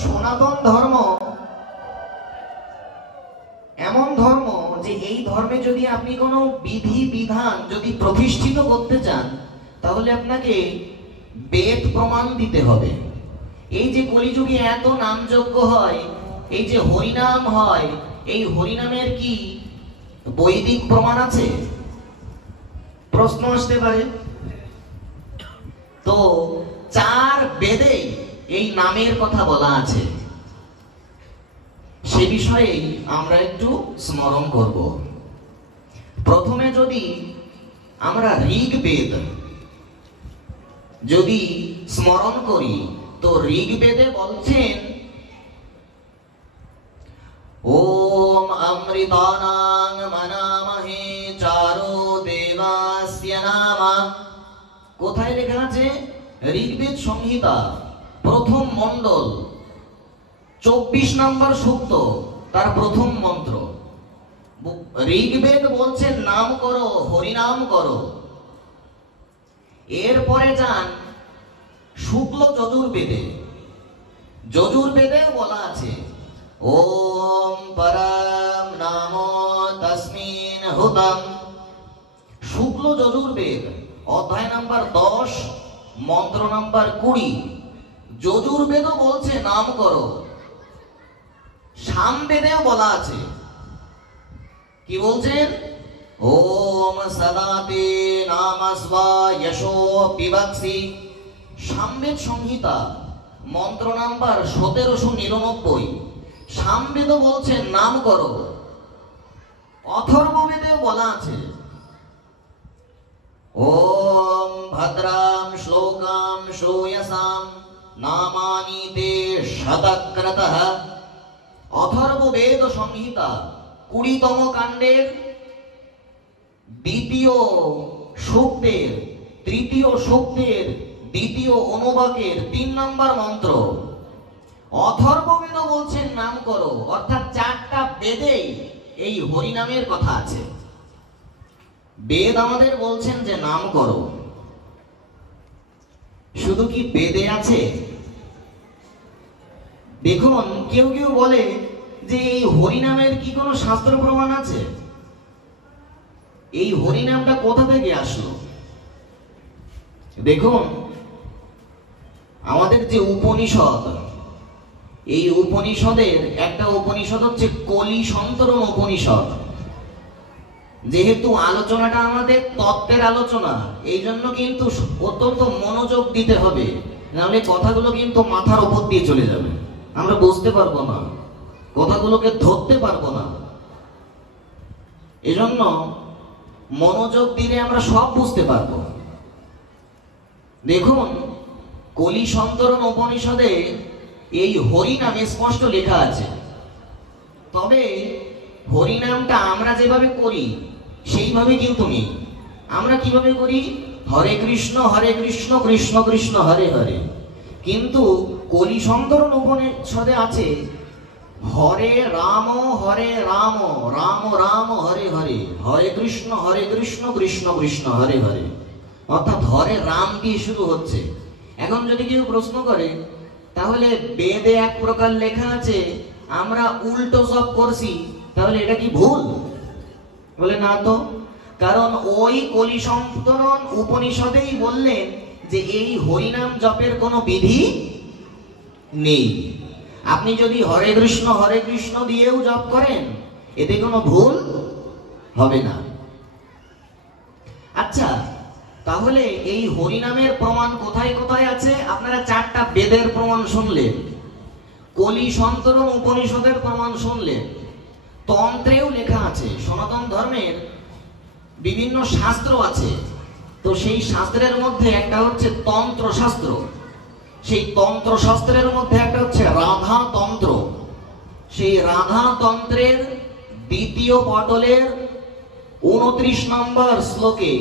সনাতন ধর্ম এমন ধর্ম যে এই ধর্মে যদি আপনি কোনো বিধি বিধান যদি প্রতিষ্ঠিত করতে চান, তাহলে আপনাকে বেদ প্রমাণ দিতে হবে। এই যে কলিযুগে এত নামযজ্ঞ হয়, এই যে হরিনাম হয়, এই হরিনামের কি বৈদিক প্রমাণ আছে? প্রশ্ন আসতে পারে। তো 4 বেদে এই নামের কথা বলা আছে, সে বিষয়ে আমরা একটু স্মরণ করব। প্রথমে যদি আমরা ঋগ্বেদ যদি স্মরণ করি, তো ঋগ্বেদে বলছেন ওম অমৃতানাং মনামহে চারো দেবাস্য নামা। কোথায় লেখা আছে? ঋগ্বেদ সংহিতা প্রথম মণ্ডল 24 নম্বর সূক্ত, তার প্রথম মন্ত্র। ঋগ্বেদ বলছে নাম করো, হরিনাম করো। এরপরে যান শুক্ল যজুর্বেদে। যজুর্বেদেও বলা আছে ওম পরম নাম তস্মিন হুতম। শুক্ল যজুর্বেদ অধ্যায় নাম্বার 10, মন্ত্র নাম্বার 20। যজুর্বেদও বলছে নাম করো। সামবেদেও বলা আছে, কি বলছেন? ওম সদাতে নামস্বা যশো বিভক্সি। সামবেদ সংহিতা মন্ত্র নাম্বার 1799। সামবেদও বলছে নাম করো। অথর্ববেদেও বলা আছে ওম ভদ্রাম শ্লোকাম শ্রূয়সাম নামানি তে শতক্রতঃ। অথর্ববেদ সংহিতা 20তম কাণ্ডের 2য় সূক্তের 3য় সূক্তের 2য় অনুবাকের 3 নম্বর মন্ত্র। অথর্ববেদ বলছেন নাম করো, অর্থাৎ 4টা বেদে এই হরিনামের কথা আছে। বেদ আমাদের বলছেন যে নাম করো। শুধু কি বেদে আছে? দেখুন, কেউ কেউ বলে যে এই হরিনামের কি কোনো শাস্ত্র প্রমাণ আছে? এই হরিনামটা কোথা থেকে আসলো? দেখুন, আমাদের যে উপনিষদ, এই উপনিষদের একটা উপনিষদ হচ্ছে কলি সন্তরণ উপনিষদ। যেহেতু আলোচনাটা আমাদের তত্ত্বের আলোচনা, এই জন্য কিন্তু অত্যন্ত মনোযোগ দিতে হবে, নাহলে কথাগুলো কিন্তু মাথার উপর দিয়ে চলে যাবে, আমরা বুঝতে পারবো না, কথাগুলোকে ধরতে পারবো না। এজন্য মনোযোগ দিলে আমরা সব বুঝতে পারবো। দেখুন, কলি সন্তরণ উপনিষদে এই হরিনামে স্পষ্ট লেখা আছে। তবে হরিনামটা আমরা যেভাবে করি সেইভাবে কিন্তু নেই। আমরা কিভাবে করি? হরে কৃষ্ণ কৃষ্ণ কৃষ্ণ হরে হরে। কিন্তু কলি সন্তরণ উপনিষদে আছে হরে রাম রাম রাম হরে হরে, হরে কৃষ্ণ কৃষ্ণ কৃষ্ণ হরে হরে। অর্থাৎ হরে রাম দিয়ে শুরু হচ্ছে। এখন যদি কেউ প্রশ্ন করে তাহলে বেদে এক প্রকার লেখা আছে, আমরা উল্টো সব করছি, তাহলে এটা কি ভুল? বলে না তো, কারণ ওই কলি সন্তরণ উপনিষদেই বললেন যে এই হরিনাম জপের কোনো বিধি নেই। আপনি যদি হরে কৃষ্ণ দিয়েও জপ করেন, এতে কোনো ভুল হবে না। আচ্ছা, তাহলে এই হরিনামের প্রমাণ কোথায় কোথায় আছে? আপনারা 4টা বেদের প্রমাণ শুনলেন, কলি সন্তরণ উপনিষদের প্রমাণ শুনলেন, তন্ত্রেও লেখা আছে। সনাতন ধর্মের বিভিন্ন শাস্ত্র আছে, তো সেই শাস্ত্রের মধ্যে একটা হচ্ছে তন্ত্র শাস্ত্র। সেই তন্ত্র শাস্ত্রের মধ্যে একটা হচ্ছে রাধা তন্ত্র। সেই রাধা তন্ত্রের 2য় পটলের 29 নম্বর শ্লোকে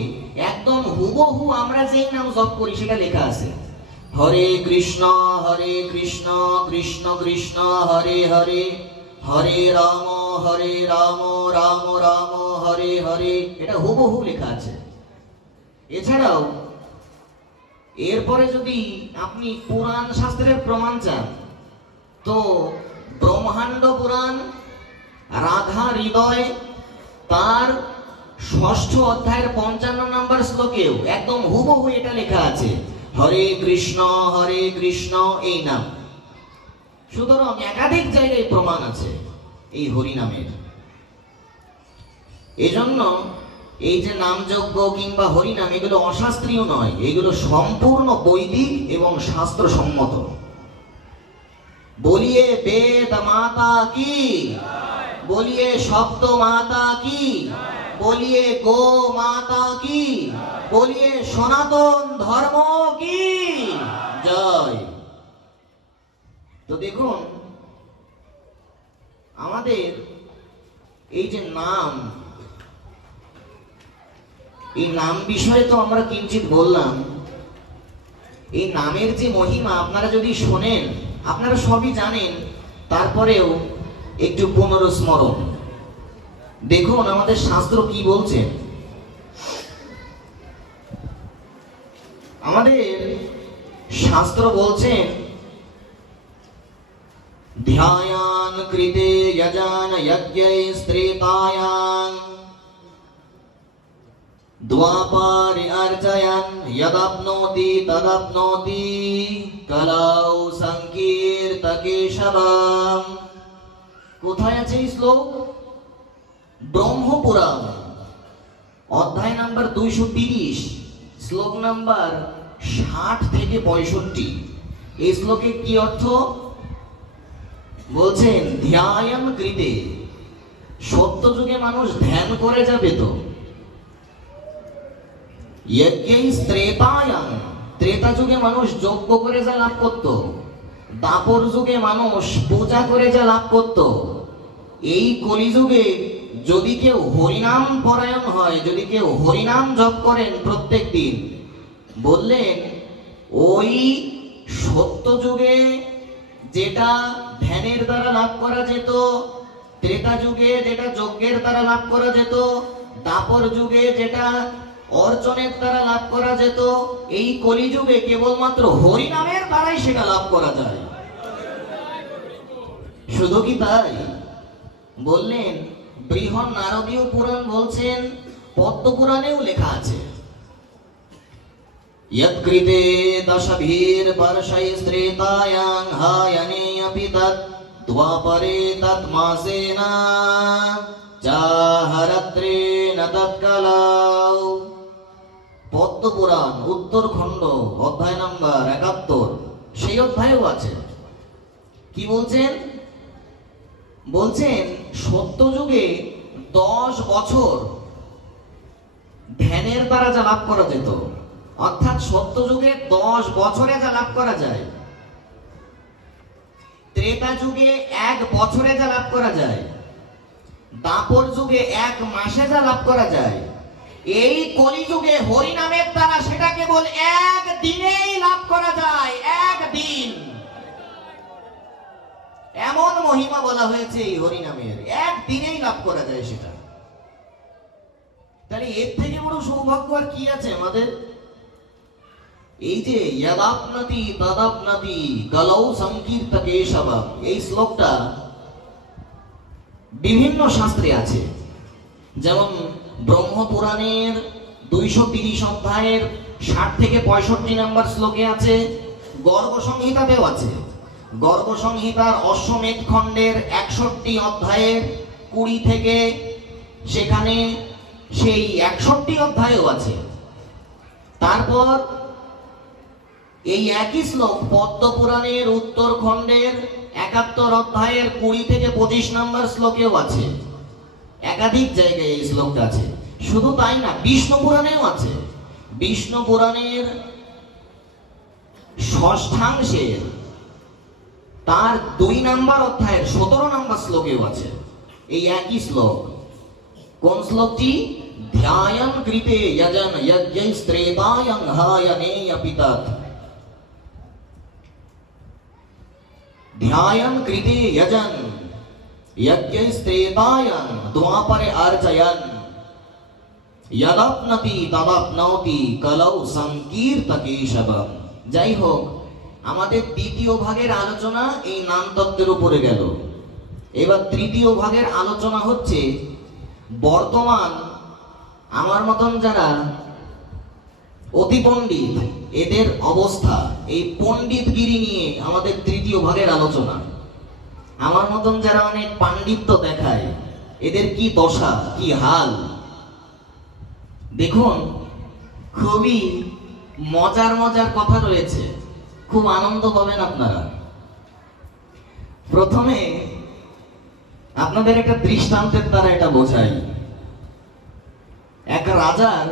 একদম হুবহু আমরা যেই নাম জপ করি সেটা লেখা আছে, হরে কৃষ্ণ কৃষ্ণ কৃষ্ণ হরে হরে, হরে রাম রাম রাম হরে হরে। এটা হুবহু লেখা আছে। এছাড়াও এরপরে যদি আপনি পুরাণ শাস্ত্রের প্রমাণ চান, তো ব্রহ্মাণ্ড পুরাণ রাধা হৃদয় তার 6ষ্ঠ অধ্যায়ের 55 নম্বর শ্লোকেও একদম হুবহু এটা লেখা আছে, হরে কৃষ্ণ এই নাম। সুতরাং একাধিক জায়গায় প্রমাণ আছে এই হরি নামের। এজন্য এই যে নামযজ্ঞ কিংবা হরি নাম, এগুলো অশাস্ত্রীয় নয়, এগুলো সম্পূর্ণ বৈদিক এবং শাস্ত্রসম্মত। বলিয়ে বেদ মাতা কি, বলিয়ে শব্দ মাতা কি, বলিয়ে গো মাতা কি, বলিয়ে সনাতন ধর্ম কি জয়। তো দেখুন, আমাদের এই যে নাম, এই নাম বিষয়ে তো আমরা কিঞ্চিত বললাম। এই নামের যে মহিমা আপনারা যদি শোনেন, আপনারা সবই জানেন, তারপরেও একটু পুনরস্মরণ দেখুন আমাদের শাস্ত্র কি বলছেন। আমাদের শাস্ত্র বলছেন, ধ্যায়ান কৃতে যজান যজ্ঞৈস্ত্রেতায়াং দ্বাপরে অর্চয়ন যদাপ্নোতি তদাপ্নোতি কলৌ সংকীর্তকেশবম। কোথায় আছে এই শ্লোক? ব্রহ্মপুরাণ অধ্যায় নাম্বার 230, শ্লোক নাম্বার 60 থেকে 65। এই শ্লোকে কি অর্থ বলছেন? ধ্যায়ন কৃতে, সত্য যুগে মানুষ ধ্যান করে যাবে। তো ত্রেতায়াং, ত্রেতা যুগে মানুষ যজ্ঞ করে যা লাভ করত, দাপর যুগে মানুষ পূজা করে যা লাভ করত, এই কলিযুগে যদি কেউ হরিনাম পরায়ণ হয়, যদি কেউ হরিনাম জপ করেন প্রত্যেক দিন, বললেন ওই সত্য যুগে যেটা ধ্যানের দ্বারা লাভ করা যেত, ত্রেতা যুগে যেটা যজ্ঞের দ্বারা লাভ করা যেত, দাপর যুগে যেটা অর্চনের দ্বারা লাভ করা যেত, এই কলিযুগে কেবলমাত্র হরিনামের দ্বারাই সেটা লাভ করা যায়। শুধু কি তাই? বললেন বৃহৎ নারদীয় পুরাণ বলছেন, পদ্ম পুরাণেও লেখা আছে, यत्कृते दशभिर वर्षैस्त्रेतायां हायने अपि तत् द्वापरे तत्मासेन चाहरत्रेण तत्कलौ। পদ্ম পুরাণ উত্তরখণ্ড অধ্যায় নাম্বার 71, সেই অধ্যায়ও আছে। কি বলছেন? বলছেন সত্য যুগে 10 বছর ধ্যানের দ্বারা যা লাভ করা যেত, অর্থাৎ সত্য যুগে 10 বছরে যা লাভ করা যায়, ত্রেতা যুগে 1 বছরে যা লাভ করা যায়, দাপর যুগে 1 মাসে যা লাভ করা যায়, এই কলিযুগে হরিনামের দ্বারা সেটা কেবল 1 দিনেই লাভ করা যায়। 1 দিন, এমন মহিমা বলা হয়েছে এই হরিনামের, 1 দিনেই লাভ করা যায় সেটা। তাহলে এর থেকে বড় সৌভাগ্য আর কি আছে আমাদের? এই যে যদাপ্নতি তদাপ্নতি কলৌ সংকীর্তকেশবম, এই শ্লোকটা বিভিন্ন শাস্ত্রে আছে। যেমন ব্রহ্মপুরাণের 230 অধ্যায়ের 60 থেকে 65 নম্বর শ্লোকে আছে, গর্গ সংহিতাতেও আছে। গর্গ সংহিতার অশ্বমেধ খণ্ডের 61 অধ্যায়ের 20 থেকে সেখানে সেই 61 অধ্যায়ও আছে। তারপর এই একই শ্লোক পদ্ম পুরাণের উত্তরখণ্ডের 71 অধ্যায়ের 20 থেকে 25 নম্বর শ্লোকেও আছে। একাধিক জায়গায় এই শ্লোকটা আছে। শুধু তাই না, বিষ্ণু পুরাণেও আছে। বিষ্ণু পুরাণের ষষ্ঠাংশের তার 2 নম্বর অধ্যায়ের 17 নম্বর শ্লোকেও আছে এই একই শ্লোক। কোন শ্লোকটি? ধ্যায়ন কৃতে যজন যজ্ঞৈস্ত্রেতায়াং হায়নে अपि तत्। ধ্যায়ন কৃতে যজন যজ্ঞৈস্ত্রেতায়াং দ্বাপরে অর্চয়ন যদাপ্নতি তদাপ্নৌতি কলৌ সংকীর্তকেশবম। যাই হোক, আমাদের দ্বিতীয় ভাগের আলোচনা এই নামতত্ত্বের উপরে গেল। এবার তৃতীয় ভাগের আলোচনা হচ্ছে বর্তমান আমার মতন যারা অতি পণ্ডিত এদের অবস্থা, এই পণ্ডিতগিরি নিয়ে আমাদের তৃতীয় ভাগের আলোচনা। আমার মতন যারা অনেক পাণ্ডিত্য দেখায় এদের কি দশা, কি হাল। দেখুন, খুবই মজার মজার কথা রয়েছে, খুব আনন্দ পাবেন আপনারা। প্রথমে আপনাদের একটা দৃষ্টান্তের দ্বারা এটা বোঝাই। এক রাজার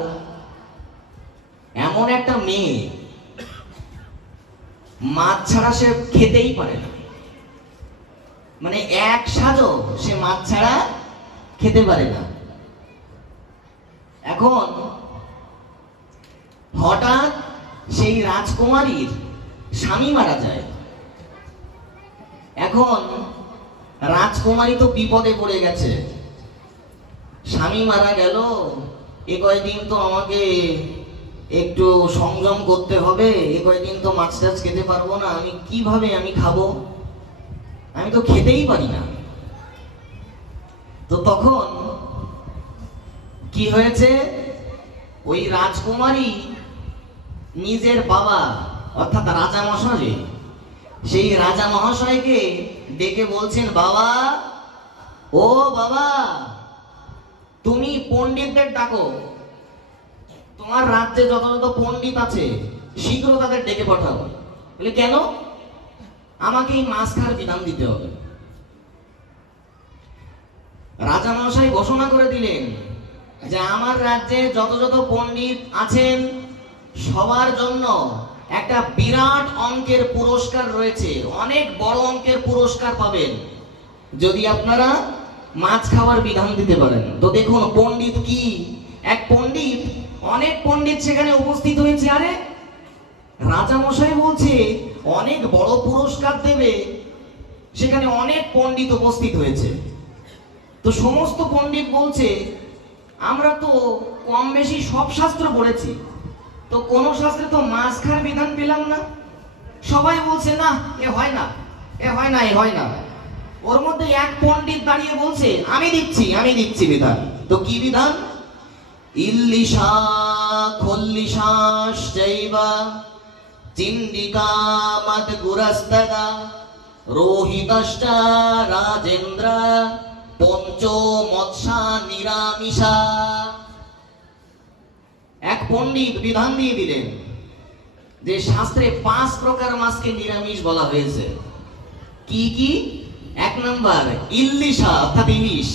এমন একটা মেয়ে, মাছ ছাড়া সে খেতেই পারে না, মানে এক সাজও সে মাছ ছাড়া খেতে পারে না। এখন হঠাৎ সেই রাজকুমারীর স্বামী মারা যায়। এখন রাজকুমারী তো বিপদে পড়ে গেছে, স্বামী মারা গেল, এ কয়দিন তো আমাকে একটু সংযম করতে হবে, এ কয়দিন তো মাছ টাছ খেতে পারবো না, আমি কিভাবে আমি খাবো, আমি তো খেতেই পারি না। তো তখন কি হয়েছে, ওই রাজকুমারী নিজের বাবা অর্থাৎ রাজা মহাশয়, সেই রাজা মহাশয়কে ডেকে বলছেন, বাবা, ও বাবা, তুমি পণ্ডিতদের ডাকো, তোমার রাজ্যে যত যত পণ্ডিত আছে শীঘ্র তাদের ডেকে পাঠাও। বলে, কেন? আমাকে এই মাছ খাওয়ার বিধান দিতে হবে। রাজা মহাশয় ঘোষণা করে দিলেন যে আমার রাজ্যে যত যত পণ্ডিত আছেন সবার জন্য একটা বিরাট অঙ্কের পুরস্কার রয়েছে, অনেক বড় অঙ্কের পুরস্কার পাবেন যদি আপনারা মাছ খাওয়ার বিধান দিতে পারেন। তো দেখুন পণ্ডিত কি, এক পণ্ডিত, অনেক পণ্ডিত সেখানে উপস্থিত হয়েছে। আরে রাজা মশাই বলছে অনেক বড় পুরস্কার দেবে, সেখানে অনেক পণ্ডিত উপস্থিত হয়েছে। তো সমস্ত পণ্ডিত বলছে, আমরা তো কম বেশি সব শাস্ত্র পড়েছি, তো কোন শাস্ত্রে তো মাছ খাওয়ার বিধান পেলাম না। সবাই বলছে, না, এ হয় না, এ হয় না, এ হয় না। ওর মধ্যে এক পণ্ডিত দাঁড়িয়ে বলছে, আমি দিচ্ছি বিধান। তো কি বিধান? ইল্লিশা খল্লিশাস চৈবা চিন্ডিকা মদ গুরস্তদা রোহিতশ্চ রাজেন্দ্র পঞ্চো মৎস্যা নিরামিষা। এক পণ্ডিত বিধান দিয়ে দিলেন যে শাস্ত্রে 5 প্রকার মাছকে নিরামিষ বলা হয়েছে। কি কি? 1 নম্বর ইল্লিশা অর্থাৎ ইলিশ।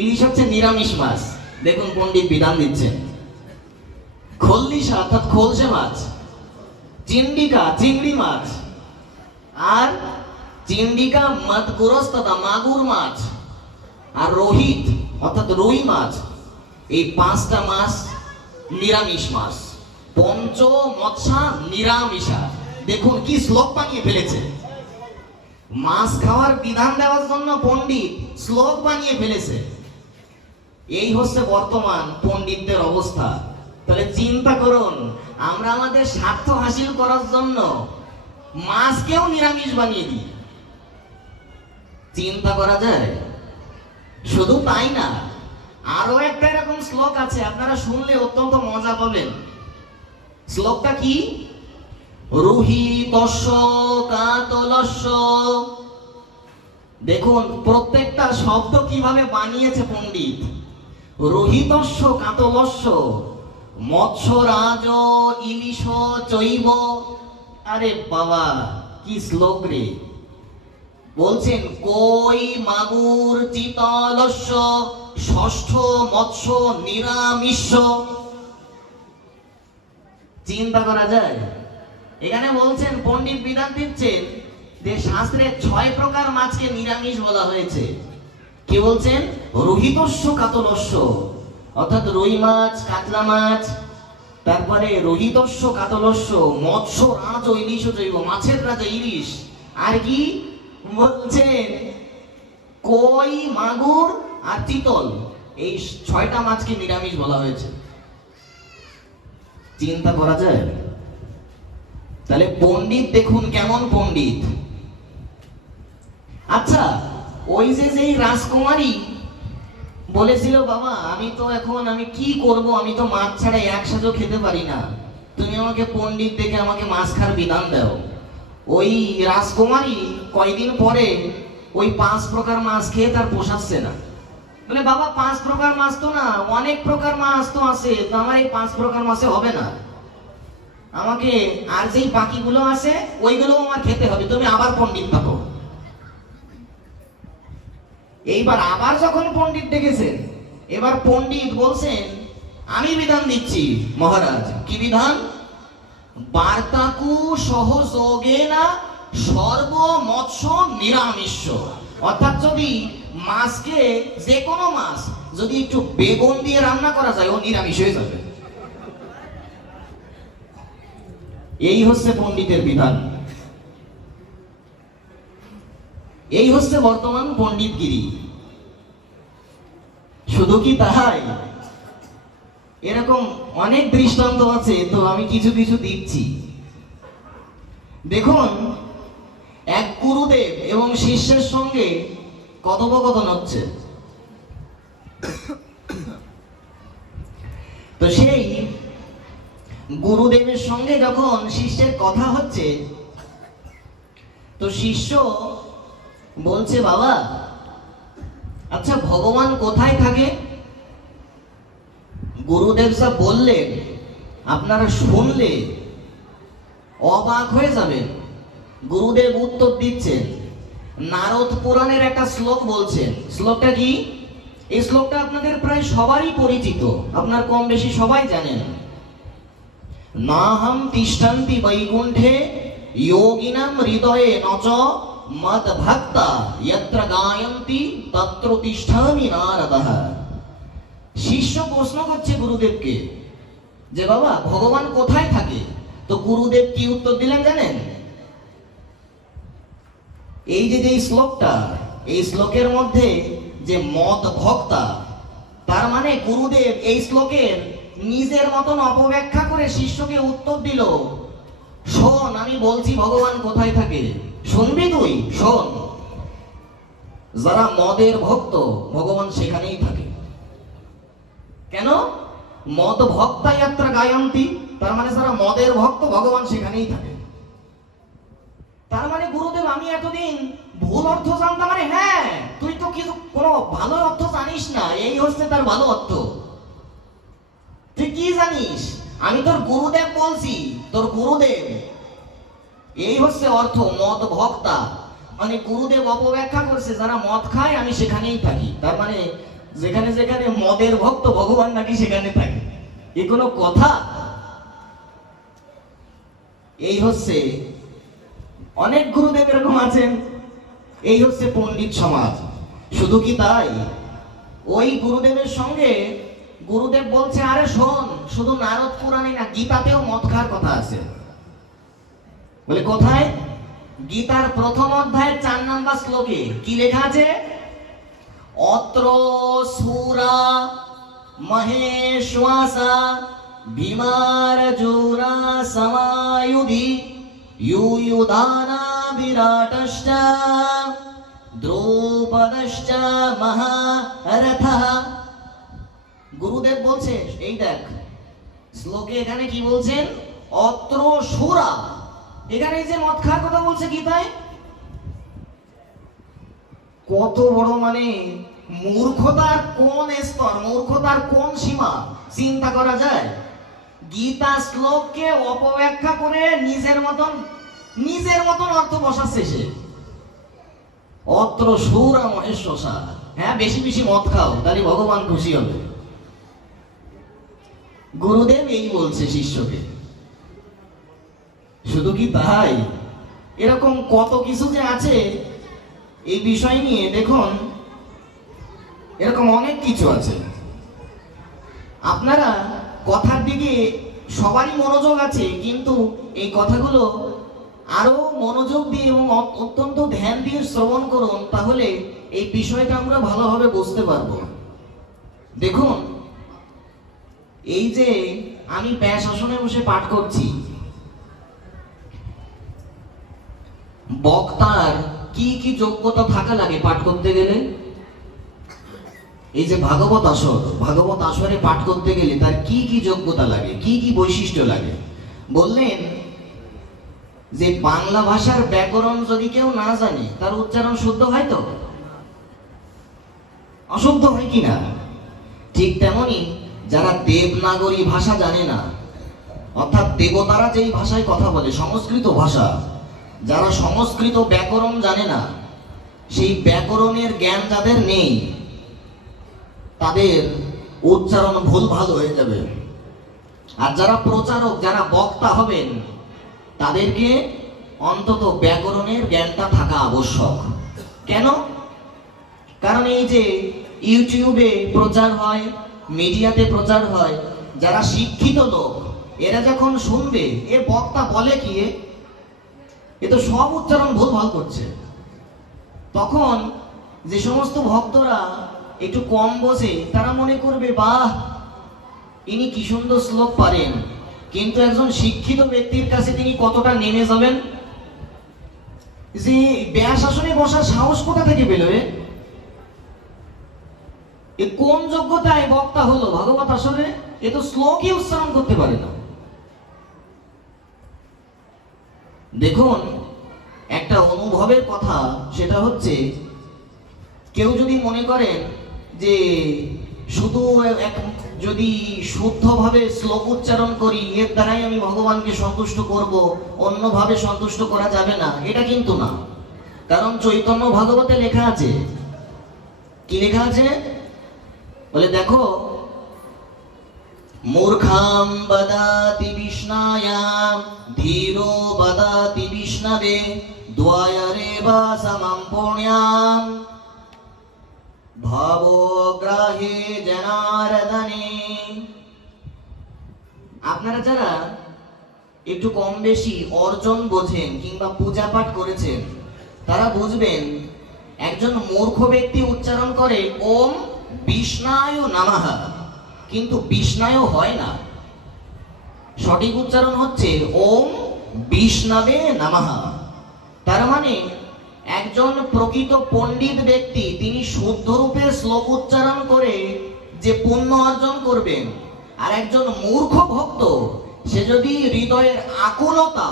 ইলিশ হচ্ছে নিরামিষ মাছ, দেখুন পণ্ডিত বিধান দিচ্ছেন। খল্লিশা অর্থাৎ খলসে মাছ, চিন্ডিকা চিংড়ি মাছ, আর চিন্ডিকা মদকুরস্তদা মাগুর মাছ, আর রোহিত অর্থাৎ রুই মাছ। এই 5টা মাছ নিরামিষ মাছ। পঞ্চ মৎস্যা নিরামিষা। দেখুন কি শ্লোক বানিয়ে ফেলেছে, মাছ খাওয়ার বিধান দেওয়ার জন্য পণ্ডিত শ্লোক বানিয়ে ফেলেছে। এই হচ্ছে বর্তমান পণ্ডিতদের অবস্থা। তাহলে চিন্তা করুন, আমরা আমাদের স্বার্থ হাসিল করার জন্য মাছকেও নিরামিষ বানিয়ে দিই। চিন্তা করা যায়? শুধু তাই না, আরো একটা এরকম শ্লোক আছে, আপনারা শুনলে অত্যন্ত মজা পাবেন। শ্লোকটা কি? রুহিতস্য কাতলস্য। দেখুন প্রত্যেকটা শব্দ কিভাবে বানিয়েছে পণ্ডিত। রোহিতস্য কাতলস্য মৎস্যরাজ ইলিশ চৈব। আরে বাবা কি শ্লোক রে! বলছেন কই মাগুর চিতলস্য ষষ্ঠ মৎস্য নিরামিষ। চিন্তা করা যায়? এখানে বলছেন পণ্ডিত বিধান দিচ্ছেন যে শাস্ত্রে 6 প্রকার মাছকে নিরামিষ বলা হয়েছে। কি বলছেন? রোহিতস্য কাতলস্য অর্থাৎ রুই মাছ, কাতলা মাছ, তারপরে রোহিতস্য কাতলস্য মৎস্য রাজ ইলিশ জৈব, মাছের রাজা ইলিশ। আর কি বলছেন? কই মাগুর আর চিতল, এই 6টা মাছকে নিরামিষ বলা হয়েছে। চিন্তা করা যায়? তাহলে পণ্ডিত দেখুন কেমন পণ্ডিত। আচ্ছা, ওই যে রাজকুমারী বলেছিল, বাবা আমি তো এখন আমি কি করব, আমি তো মাছ ছাড়া একসাথেও খেতে পারি না, তুমি আমাকে পণ্ডিত দেখে আমাকে মাছ খাওয়ার বিধান দাও। ওই রাজকুমারী কয়দিন পরে ওই 5 প্রকার মাছ খেয়ে তার পোষাচ্ছে না। বলে, বাবা 5 প্রকার মাছ তো না, অনেক প্রকার মাছ তো আছে, তো আমার এই 5 প্রকার মাছে হবে না, আমাকে আর যেই বাকিগুলো আছে ওইগুলো আমার খেতে হবে, তুমি আবার পণ্ডিত থাকো। এইবার আবার যখন পণ্ডিত ডেকেছেন, এবার পণ্ডিত বলছেন, আমি বিধান দিচ্ছি মহারাজ। কি বিধান? বার্তাকু সহযোগেনা সর্ব মৎস্য নিরামিষ। অর্থাৎ যদি মাছকে, যে কোনো মাছ যদি একটু বেগুন দিয়ে রান্না করা যায়, ও নিরামিষ হয়ে যাবে। এই হচ্ছে পণ্ডিতের বিধান, এই হচ্ছে বর্তমান পণ্ডিতগিরি। শুধু কি তাই, এরকম অনেক দৃষ্টান্ত আছে, তো আমি কিছু কিছু দিচ্ছি। দেখুন, এক গুরুদেব এবং শিষ্যের সঙ্গে কথোপকথন হচ্ছে। তো সেই গুরুদেবের সঙ্গে যখন শিষ্যের কথা হচ্ছে, তো শিষ্য বলছে, বাবা আচ্ছা ভগবান কোথায় থাকে? গুরুদেব যা বললেন আপনারা শুনলে অবাক হয়ে যাবেন। গুরুদেব উত্তর দিচ্ছেন, নারদ পুরাণের একটা শ্লোক বলছেন। শ্লোকটা কি? এই শ্লোকটা আপনাদের প্রায় সবারই পরিচিত, আপনার কম বেশি সবাই জানেন। নাহম তিষ্ঠন্তি বৈকুণ্ঠে যোগিনাম হৃদয়ে নচ মদ ভক্তা যত্র গায়ন্তি তত্র তিষ্ঠামি নারদঃ। শিষ্য প্রশ্ন করছে গুরুদেবকে যে, বাবা ভগবান কোথায় থাকে? তো গুরুদেব কি উত্তর দিলেন জানেন? এই যে শ্লোকটা, এই শ্লোকের মধ্যে যে মদ ভক্তা, তার মানে গুরুদেব এই শ্লোকের নিজের মতন অপব্যাখ্যা করে শিষ্যকে উত্তর দিল, শোন আমি বলছি ভগবান কোথায় থাকে, শুনবি তুই? শোন, যারা মদের ভক্ত ভগবান সেখানেই থাকে। কেন? মদ ভক্তা যত্র গায়ন্তি, তার মানে যারা মদের ভক্ত ভগবান সেখানেই থাকে। তার মানে গুরুদেব আমি এতদিন ভুল অর্থ জানতাম। মানে হ্যাঁ, তুই তো কিছু কোনো ভালো অর্থ জানিস না, এই হচ্ছে তার ভালো অর্থ। তুই কি জানিস? আমি তোর গুরুদেব বলছি, তোর গুরুদেব। এই হচ্ছে অর্থ মদ ভক্তা। মানে গুরুদেব অপব্যাখ্যা করছে, যারা মদ খায় আমি সেখানেই থাকি। তার মানে যেখানে যেখানে মদের ভক্ত ভগবান নাকি সেখানে থাকে। এ কোনো কথা? এই হচ্ছে, অনেক গুরুদেব এরকম আছেন। এই হচ্ছে পণ্ডিত সমাজ। শুধু কি তাই, ওই গুরুদেবের সঙ্গে গুরুদেব বলছে, আরে শোন, শুধু নারদ পুরাণে না, গীতাতেও মদ খাওয়ার কথা আছে। বলে কোথায়? গীতার প্রথম অধ্যায়ের 4 নম্বর শ্লোকে কি লেখা আছে? অত্র সুরা মহেশ্বাসা ভীমার্জুনা সমায়ুধি ইয়ুধানা বিরাটশ্চ দ্রৌপদশ্চ মহারথঃ। গুরুদেব বলছে, এই দেখ শ্লোকে এখানে কি বলছেন? অত্র সুরা। এখানে যে মদ খাওয়ার কথা বলছে গীতায়, কত বড় মানে মূর্খতার কোন স্তর, মূর্খতার কোন সীমা চিন্তা করা যায়? গীতা শ্লোককে অপব্যাখ্যা করে নিজের মতন অর্থ বসাচ্ছে সে। অত্র সুরা মহেশ্বসা, হ্যাঁ বেশি বেশি মদ খাও, তাহলে ভগবান খুশি হবে। গুরুদেব এই বলছে শিষ্যকে। শুধু কি তাই, এরকম কত কিছু যে আছে এই বিষয় নিয়ে। দেখুন, এরকম অনেক কিছু আছে। আপনারা কথার দিকে সবারই মনোযোগ আছে, কিন্তু এই কথাগুলো আরো মনোযোগ দিয়ে এবং অত্যন্ত ধ্যান দিয়ে শ্রবণ করুন, তাহলে এই বিষয়টা আমরা ভালোভাবে বুঝতে পারবো। দেখুন, এই যে আমি ব্যাস আসনে বসে পাঠ করছি, বক্তার কি কি যোগ্যতা থাকা লাগে পাঠ করতে গেলে? এই যে ভাগবত আসরে পাঠ করতে গেলে তার কি কি যোগ্যতা লাগে, কি কি বৈশিষ্ট্য লাগে? বললেন যে বাংলা ভাষার ব্যাকরণ যদি কেউ না জানে তার উচ্চারণ শুদ্ধ হয় তো? অশুদ্ধ হয় কিনা? ঠিক তেমনি যারা দেবনাগরী ভাষা জানে না, অর্থাৎ দেবতারা যেই ভাষায় কথা বলে, সংস্কৃত ভাষা, যারা সংস্কৃত ব্যাকরণ জানে না, সেই ব্যাকরণের জ্ঞান যাদের নেই, তাদের উচ্চারণ ভুলভাল হয়ে যাবে। আর যারা প্রচারক, যারা বক্তা হবেন, তাদেরকে অন্তত ব্যাকরণের জ্ঞানটা থাকা আবশ্যক। কেন? কারণ এই যে ইউটিউবে প্রচার হয়, মিডিয়াতে প্রচার হয়, যারা শিক্ষিত লোক এরা যখন শুনবে এ বক্তা বলে কি, এ তো সব উচ্চারণ ভুলভাল করছে, তখন যে সমস্ত ভক্তরা একটু কম বোঝে তারা মনে করবে বাহ, ইনি কি সুন্দর শ্লোক পারেন। কিন্তু একজন শিক্ষিত ব্যক্তির কাছে তিনি কতটা নেমে যাবেন, যে ব্যাস আসনে বসার সাহস কোথা থেকে বেরোবে? এ কোন যোগ্যতায় বক্তা হলো ভাগবত আসরে? এ তো শ্লোকই উচ্চারণ করতে পারে না। দেখুন, একটা অনুভবের কথা, সেটা হচ্ছে কেউ যদি মনে করেন যে শুধু যদি শুদ্ধভাবে শ্লোক উচ্চারণ করি এর দ্বারাই আমি ভগবানকে সন্তুষ্ট করব, অন্যভাবে সন্তুষ্ট করা যাবে না, এটা কিন্তু না। কারণ চৈতন্য ভাগবতে লেখা আছে, কি লেখা আছে? বলে দেখো, মূর্খাম বদাতি বিষ্ণায়াম ধীরো বদাতি বিষ্ণবে দ্বয়রেবা সমম পুণ্যাম ভাবগ্রাহে জনার্দনে। আপনারা যারা একটু কম বেশি অর্জন বোঝেন কিংবা পূজা পাঠ করেছেন, তারা বুঝবেন একজন মূর্খ ব্যক্তি উচ্চারণ করে ওম বিষ্ণায় নমঃ, কিন্তু বিষ্ণায় হয় না, সঠিক উচ্চারণ হচ্ছে ওম বিষ্ণবে নমঃ। তার মানে একজন প্রকৃত পণ্ডিত ব্যক্তি তিনি শুদ্ধ রূপে শ্লোক উচ্চারণ করে যে পুণ্য অর্জন করবেন, আর একজন মূর্খ ভক্ত সে যদি হৃদয়ের আকুলতা,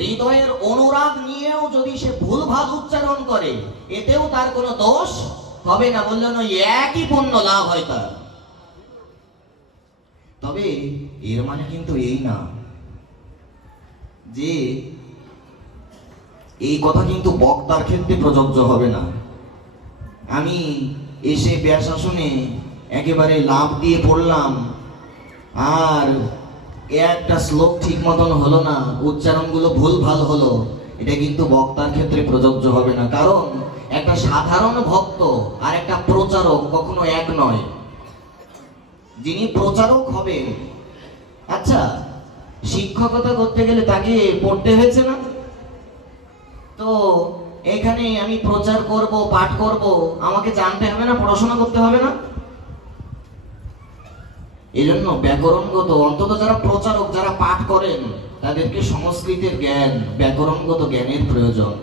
হৃদয়ের অনুরাগ নিয়েও যদি সে ভুলভাল উচ্চারণ করে, এতেও তার কোনো দোষ হবে না, বললেন ওই একই পুণ্য লাভ হয় তার। তবে এর মানে কিন্তু এই না যে এই কথা কিন্তু বক্তার ক্ষেত্রে প্রযোজ্য হবে না। আমি এসে ব্যাস আসনে একেবারে লাভ দিয়ে পড়লাম, আর একটা শ্লোক ঠিক মতন হলো না, উচ্চারণগুলো ভুল ভাল হলো, এটা কিন্তু বক্তার ক্ষেত্রে প্রযোজ্য হবে না। কারণ একটা সাধারণ ভক্ত আর একটা প্রচারক কখনো এক নয়। যিনি প্রচারক হবেন, আচ্ছা শিক্ষকতা করতে গেলে তাকে পড়তে হয়েছে না? তো এখানে আমি প্রচার করব, পাঠ করব, আমাকে জানতে হবে না, পড়াশোনা করতে হবে না? এই জন্য ব্যাকরণগত, অন্তত যারা প্রচারক, যারা পাঠ করেন, তাদেরকে সংস্কৃতের জ্ঞান, ব্যাকরণগত জ্ঞানের প্রয়োজন।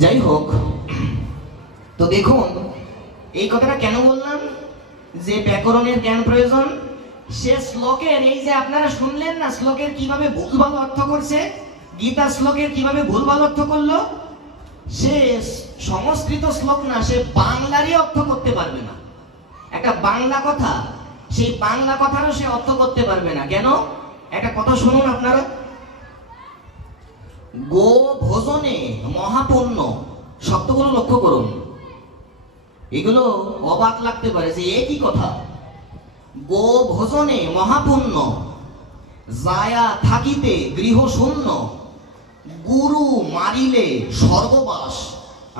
যাই হোক, তো দেখুন এই কথাটা কেন বললাম যে ব্যাকরণের জ্ঞান প্রয়োজন। সে শ্লোকের, এই যে আপনারা শুনলেন না শ্লোকের কিভাবে ভুলভাল অর্থ করছে, গীতা শ্লোকের কিভাবে ভুলভাল অর্থ করলো, সে সংস্কৃত শ্লোক না, সে বাংলারই অর্থ করতে পারবে না। একটা বাংলা কথা, সেই বাংলা কথারও সে অর্থ করতে পারবে না। কেন? একটা কথা শুনুন আপনারা, গো ভোজনে মহাপুণ্য, শব্দগুলো লক্ষ্য করুন, এগুলো অবাক লাগতে পারে যে একই কথা। গো ভোজনে মহাপুণ্য, যায়া থাকিতে গৃহ শূন্য, গুরু মারিলে স্বর্গবাস,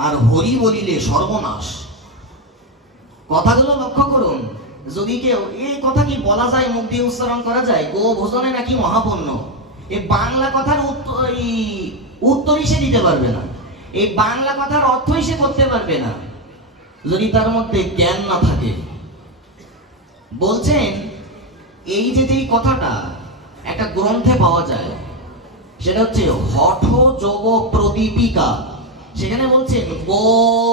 আর হরি বলিলে সর্বনাশ। কথাগুলো লক্ষ্য করুন। যদি কেউ এই কথা কি বলা যায়, মুখ দিয়ে উচ্চারণ করা যায়, গো ভোজনে নাকি মহাপুণ্য, এই বাংলা কথার উত্তরই সে দিতে পারবে না, এই বাংলা কথার অর্থই সে করতে পারবে না, যদি তার মধ্যে জ্ঞান না থাকে। বলছেন এই যে কথাটা একটা গ্রন্থে পাওয়া যায়, সেটা হচ্ছে হঠ যোগ প্রদীপিকা। সেখানে বলছেন গো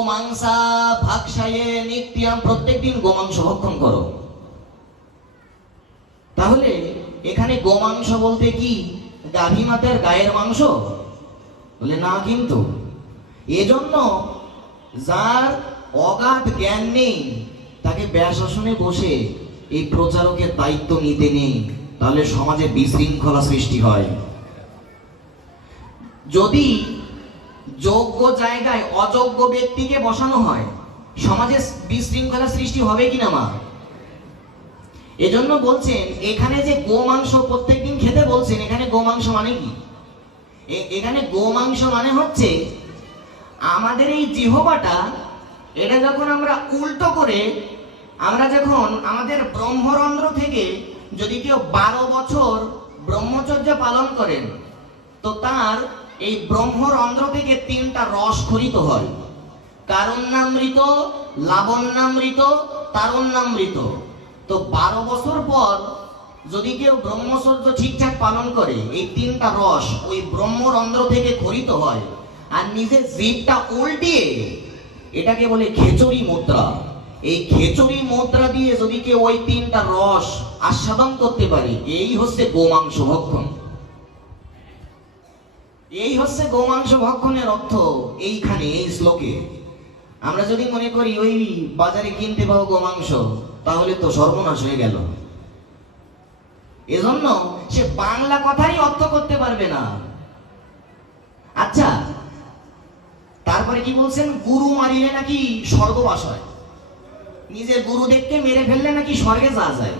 মাংসা ভাগসায়ে নিত্যম, প্রত্যেকদিন গোমাংস ভক্ষণ করো। তাহলে এখানে গোমাংস বলতে কি গাভী মাতার গায়ের মাংস? বলে না, কিন্তু এজন্য যার অগাধ জ্ঞান নেই তাকে ব্যাসাসনে বসে এই প্রচারকের দায়িত্ব নিতে নেই, তাহলে সমাজে বিশৃঙ্খলা সৃষ্টি হয়। যদি যোগ্য জায়গায় অযোগ্য ব্যক্তিকে বসানো হয়, সমাজে বিশৃঙ্খলা সৃষ্টি হবে কিনা মা? এজন্য বলছেন এখানে যে গোমাংস প্রত্যেকদিন খেতে বলছেন, এখানে গোমাংস মানে কি? এখানে গোমাংস মানে হচ্ছে আমাদের এই জিহ্বাটা, এটা যখন আমরা উল্টো করে, আমরা যখন আমাদের ব্রহ্মরন্ধ্র থেকে যদি কেউ 12 বছর ব্রহ্মচর্য পালন করেন, তো তার এই ব্রহ্মরন্ধ্র থেকে 3টা রস খরিত হয়, কারুণ্যামৃত, লাবণ্যামৃত, তারুণ্যামৃত। তো 12 বছর পর যদি কেউ ব্রহ্মচর্য ঠিকঠাক পালন করে, এই 3টা রস ওই ব্রহ্মরন্ধ্র থেকে খরিত হয়, আর নিজের জিভটা উল্টিয়ে, এটাকে বলে খেচড়ি মুদ্রা। এই খেচড়ি মুদ্রা দিয়ে যদি কেউ ওই 3টা রস আস্বাদন করতে পারে, এই হচ্ছে গোমাংস ভক্ষণ। এই হচ্ছে গোমাংস ভক্ষণের অর্থ এইখানে, এই শ্লোকে। আমরা যদি মনে করি ওই বাজারে কিনতে পাবো গোমাংস, তাহলে তো সর্বনাশ হয়ে গেল। এজন্য সে বাংলা কথাই অর্থ করতে পারবে না। আচ্ছা, তারপরে কি বলছেন? গুরু মারিলে নাকি স্বর্গবাস হয়, নিজের গুরুদেবকে মেরে ফেললে নাকি স্বর্গে যাওয়া যায়।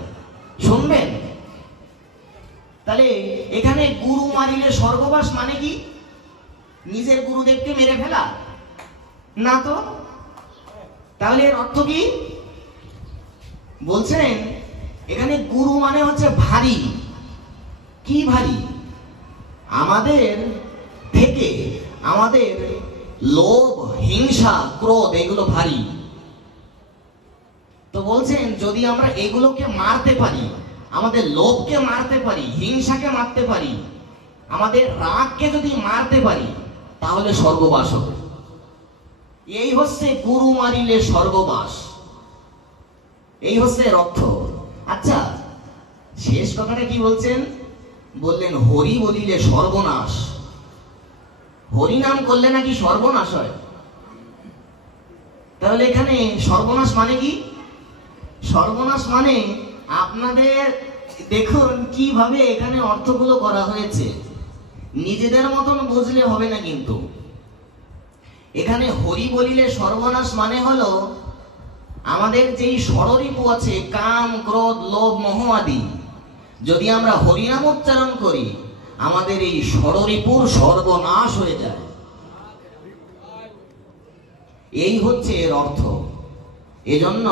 শুনবেন? তাহলে এখানে গুরু মারিলে স্বর্গবাস মানে কি? নিজের গুরুদেবকে মেরে ফেলা না তো। তাহলে এর অর্থ কি? বলছেন এখানে গুরু মানে হচ্ছে ভারী। কি ভারী? আমাদের থেকে আমাদের লোভ, হিংসা, ক্রোধ, এগুলো ভারী। তো বলছেন যদি আমরা এগুলোকে মারতে পারি, আমাদের লোভকে মারতে পারি, হিংসাকে মারতে পারি, আমাদের রাগকে যদি মারতে পারি, তাহলে স্বর্গবাস হবে। এই হচ্ছে গুরু মারিলে স্বর্গবাস, এই হচ্ছে এর অর্থ। আচ্ছা, শেষ কথাটা কি বলছেন? বললেন হরি বলিলে সর্বনাশ। হরি নাম করলে নাকি সর্বনাশ হয়। তাহলে এখানে সর্বনাশ মানে কি? সর্বনাশ মানে আপনাদের দেখুন কিভাবে এখানে অর্থগুলো করা হয়েছে, নিজেদের মতন বুঝলে হবে না। কিন্তু এখানে হরি বলিলে সর্বনাশ মানে হলো আমাদের যেই ষড়রিপু আছে, কাম, ক্রোধ, লোভ, মোহ আদি, যদি আমরা হরিনাম উচ্চারণ করি, আমাদের এই ষড়রিপুর সর্বনাশ হয়ে যায়। এই হচ্ছে এর অর্থ। এজন্য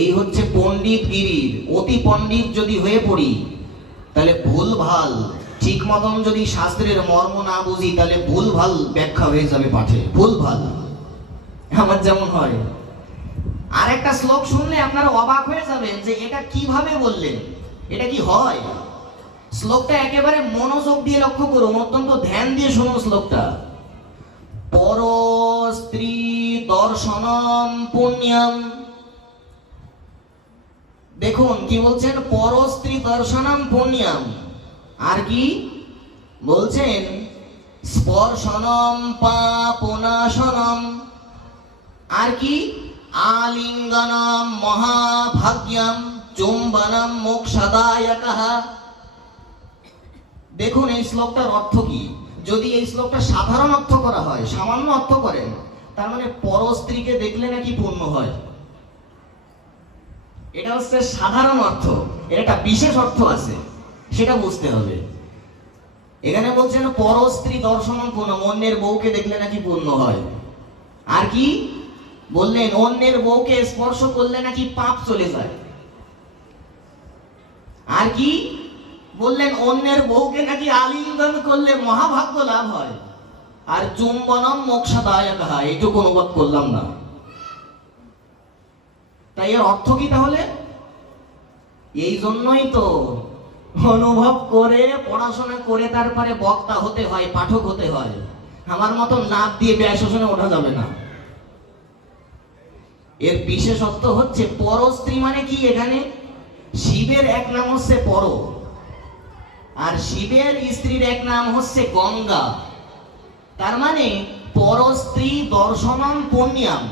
এই হচ্ছে পণ্ডিত গিরির। অতি পণ্ডিত যদি হয়ে পড়ি, তাহলে ভুল ভাল, ঠিক মতন যদি শাস্ত্রের মর্ম না বুঝি, তাহলে ভুল ভাল ব্যাখ্যা হয়ে যাবে পাঠে, ভুল ভাল। আমার যেমন হয়, আর একটা শ্লোক শুনলে আপনারা অবাক হয়ে যাবেন যে এটা কিভাবে বললেন, এটা কি হয়। শ্লোকটা একেবারে মনোযোগ দিয়ে লক্ষ্য করুন, অত্যন্ত ধ্যান দিয়ে শুনুন শ্লোকটা। পর স্ত্রী দর্শনম পুণ্যম। দেখুন কি বলছেন, পর স্ত্রী দর্শনম পুণ্যম। আর কি বলছেন? স্পর্শনম পাপনাশনম। আর কি? আলিঙ্গনম মহাভাগ্যম চুম্বনম মোক্ষদায়কঃ। দেখুন এই শ্লোকটার অর্থ কি। যদি এই শ্লোকটা সাধারণ অর্থ করা হয়, সামান্য অর্থ করেন, তার মানে পরস্ত্রীকে দেখলে নাকি পুণ্য হয়। এটা হচ্ছে সাধারণ অর্থ, এর একটা বিশেষ অর্থ আছে, সেটা বুঝতে হবে। এখানে বলছেন পরস্ত্রী দর্শনম পুণ্যম, অন্যের বউকে দেখলে নাকি পুণ্য হয়। আর কি বললেন? অন্যের বউকে স্পর্শ করলে নাকি পাপ চলে যায়। আর কি বললেন? অন্যের বউকে নাকি আলিঙ্গন করলে মহাভাগ্য লাভ হয়। আর চুম্বনম মোক্ষদায়কঃ, এইটুকু অনুবাদ করলাম না। তাই এর অর্থ কি তাহলে? এই জন্যই তো অনুভব করে পড়াশোনা করে তারপরে বক্তা হতে হয়, পাঠক হতে হয়। আমার মতন লাভ দিয়ে ব্যাসনে ওঠা যাবে না। এর বিশেষত্ব হচ্ছে পরস্ত্রী মানে কি, এখানে শিবের এক নাম হচ্ছে পর, আর শিবের স্ত্রীর এক নাম হচ্ছে গঙ্গা। তার মানে পরস্ত্রী দর্শনম পুণ্যম,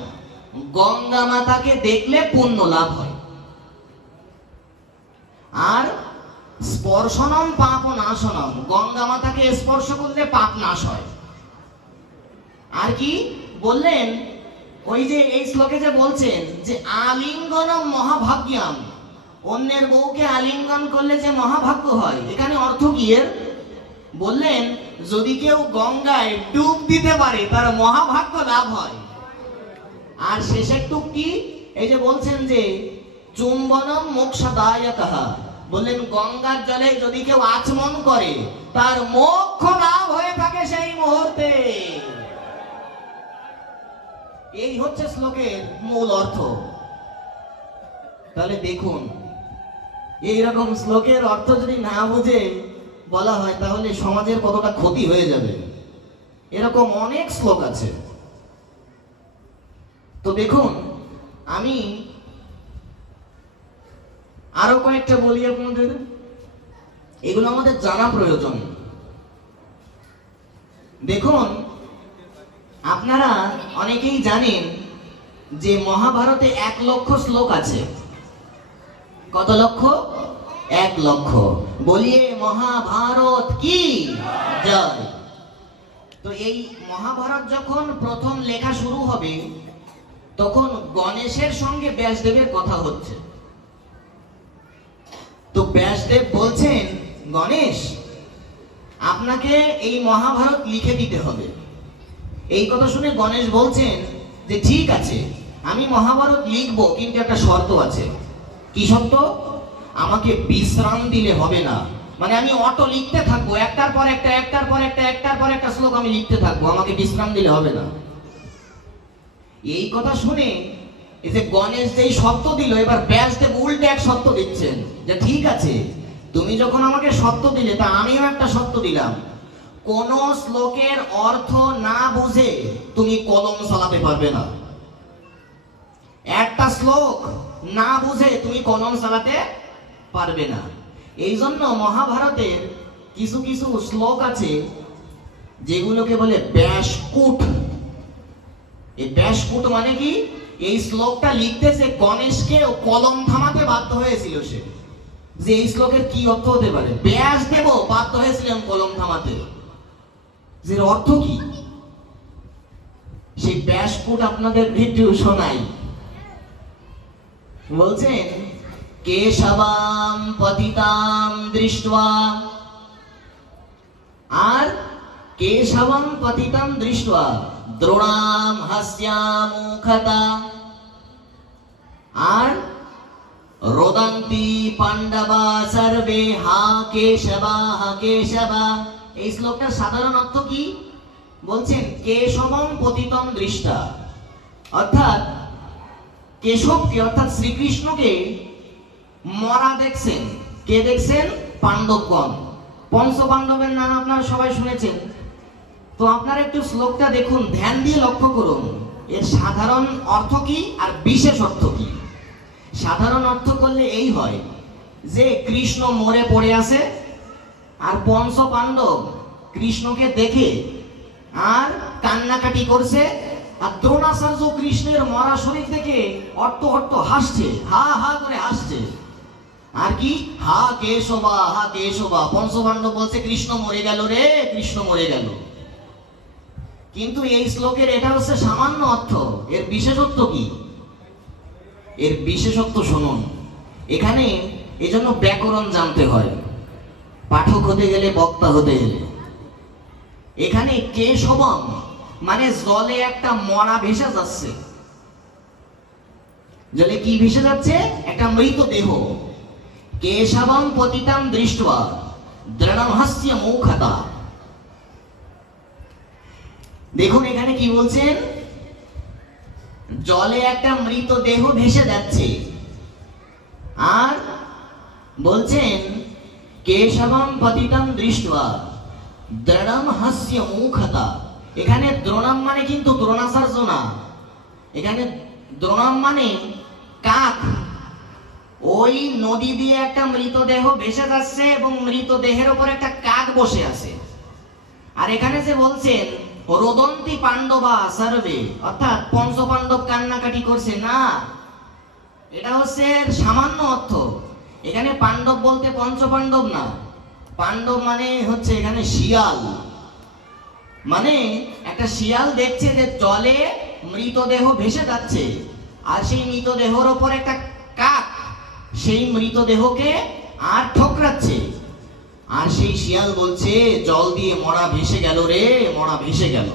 গঙ্গা মাতাকে দেখলে পুণ্য লাভ হয়। আর স্পর্শনম পাপ নাশনম, গঙ্গা মাতাকে স্পর্শ করলে পাপ নাশ হয়। আর কি বললেন, ওই যে এই শ্লোকে যে বলছেন যে আলিঙ্গনম মহাভাগ্যম, অন্যের বউকে আলিঙ্গন করলে যে মহাভাগ্য হয়, এখানে অর্থ কি এর? বললেন যদি কেউ গঙ্গায় ডুব দিতে পারে তার মহাভাগ্য লাভ হয়। আর শেষের টুক কি, এই যে বলছেন যে চুম্বনম মোক্ষদায়কঃ, বললেন গঙ্গার জলে যদি কেউ আচমন করে তার মোক্ষ লাভ হয়ে থাকে সেই মুহূর্তে। এই হচ্ছে শ্লোকের মূল অর্থ। তাহলে দেখুন, এইরকম শ্লোকের অর্থ যদি না বুঝে বলা হয় তাহলে সমাজের কতটা ক্ষতি হয়ে যাবে। এরকম অনেক শ্লোক আছে। তো দেখুন, আমি আরো কয়েকটা বলি আপনাদের, এগুলো আমাদের জানা প্রয়োজন। দেখুন, আপনারা অনেকেই জানেন যে মহাভারতে 1 লক্ষ শ্লোক আছে। কত লক্ষ? 1 লক্ষ। বলিয়ে মহাভারত কি জয়। তো এই মহাভারত যখন প্রথম লেখা শুরু হবে তখন গণেশের সঙ্গে ব্যাসদেবের কথা হচ্ছে। তো ব্যাসদেব বলছেন, গণেশ আপনাকে এই মহাভারত লিখে দিতে হবে। এই কথা শুনে গণেশ বলছেন যে ঠিক আছে, আমি মহাভারত লিখবো, কিন্তু একটা শর্ত আছে। কি শর্ত? আমাকে বিশ্রাম দিলে হবে না। মানে আমি অটো লিখতে থাকবো, একটার পর একটা, একটার পর একটা, একটার পর একটা শ্লোক আমি লিখতে থাকবো, আমাকে বিশ্রাম দিলে হবে না। এই কথা শুনে এই যে গণেশ যেই শর্ত দিল, এবার ব্যাসদেব উল্টে এক শর্ত দিচ্ছেন যে ঠিক আছে, তুমি যখন আমাকে শর্ত দিলে তা আমিও একটা শর্ত দিলাম, কোন শ্লোকের অর্থ না বুঝে তুমি কলম চালাতে পারবে না। একটা শ্লোক না বুঝে তুমি কলম চালাতে পারবে না। এই জন্য মহাভারতের কিছু কিছু শ্লোক আছে যেগুলোকে বলে ব্যাসকূট। এই ব্যাসকূট মানে কি? এই শ্লোকটা লিখতেছে গণেশকে কলম থামাতে বাধ্য হয়েছিল সে, যে এই শ্লোকের কি অর্থ হতে পারে। ব্যাসদেব বাধ্য হয়েছিলেন কলম থামাতে, যে অর্থ কি সেই ব্যাসকূট আপনাদের একটু শোনাই। বলছেন, কেশবাম পতিতাম দৃष्ट्वा, আর কেশবম পতিতম দৃष्ट्वा দ্রোণাম হাস্যামুখতা, আর রোদন্তি পাণ্ডবা সর্বে হা কেশবা হা কেশবা। এই শ্লোকটার সাধারণ অর্থ কি? বলছেন কেশবম পতিতম দৃষ্টা, অর্থাৎ কেশবকে অর্থাৎ শ্রীকৃষ্ণকে মরা দেখছেন। কে দেখছেন? পাণ্ডবগণ। পঞ্চপাণ্ডবের নাম আপনারা সবাই শুনেছেন। তো আপনারা একটু শ্লোকটা দেখুন, ধ্যান দিয়ে লক্ষ্য করুন এর সাধারণ অর্থ কি আর বিশেষ অর্থ কি। সাধারণ অর্থ করলে এই হয় যে কৃষ্ণ মরে পড়ে আছে, আর পঞ্চপাণ্ডব কৃষ্ণকে দেখে আর কান্নাকাটি করছে, আর দ্রোণাচার্য কৃষ্ণের মরা শরীর থেকে অট্ট অট্ট হাসছে, হা হা করে হাসছে। আর কি? হা কেশবা হা কেশবা। পঞ্চপাণ্ডব বলছে কৃষ্ণ মরে গেল রে, কৃষ্ণ মরে গেল। কিন্তু এই শ্লোকের এটা হচ্ছে সামান্য অর্থ। এর বিশেষত্ব কি? এর বিশেষত্ব শুনুন। এখানে এজন্য ব্যাকরণ জানতে হয়, পাঠক হতে গেলে, বক্তা হতে গেলে। এখানে কেশবম মানে জলে একটা মরা ভেসে যাচ্ছে। জলে কি ভেসে যাচ্ছে? একটা মৃতদেহ। কেশবম পতিতম দৃष्ट्वा দ্রোণাম হাস্যামুখতা। দেখুন এখানে কি বলছেন, জলে একটা মৃতদেহ ভেসে যাচ্ছে, আর বলছেন কেশবম পতিতম দৃষ্ট্বা দ্রঢ়ম হাস্য মুখতা। এখানে দ্রোণম মানে কিন্তু দ্রোণাচার্য না, এখানে দ্রোণম মানে কাক। ওই নদী দিয়ে একটা মৃতদেহ ভেসে যাচ্ছে এবং মৃতদেহের উপর একটা কাক বসে আছে। আর এখানে যে বলছেন রোদন্তি পাণ্ডবা সর্বে, অর্থাৎ পঞ্চপাণ্ডব কান্নাকাটি করছে না, এটা হচ্ছে সামান্য অর্থ। এখানে পাণ্ডব বলতে পঞ্চপাণ্ডব না, পাণ্ডব মানে হচ্ছে এখানে শিয়াল। মানে একটা শিয়াল দেখছে যে জলে মৃতদেহ ভেসে যাচ্ছে, আর সেই মৃতদেহের ওপর একটা কাক সেই মৃতদেহকে আর ঠোকরাচ্ছে, আর সেই শিয়াল বলছে জল দিয়ে মরা ভেসে গেল রে, মরা ভেসে গেল।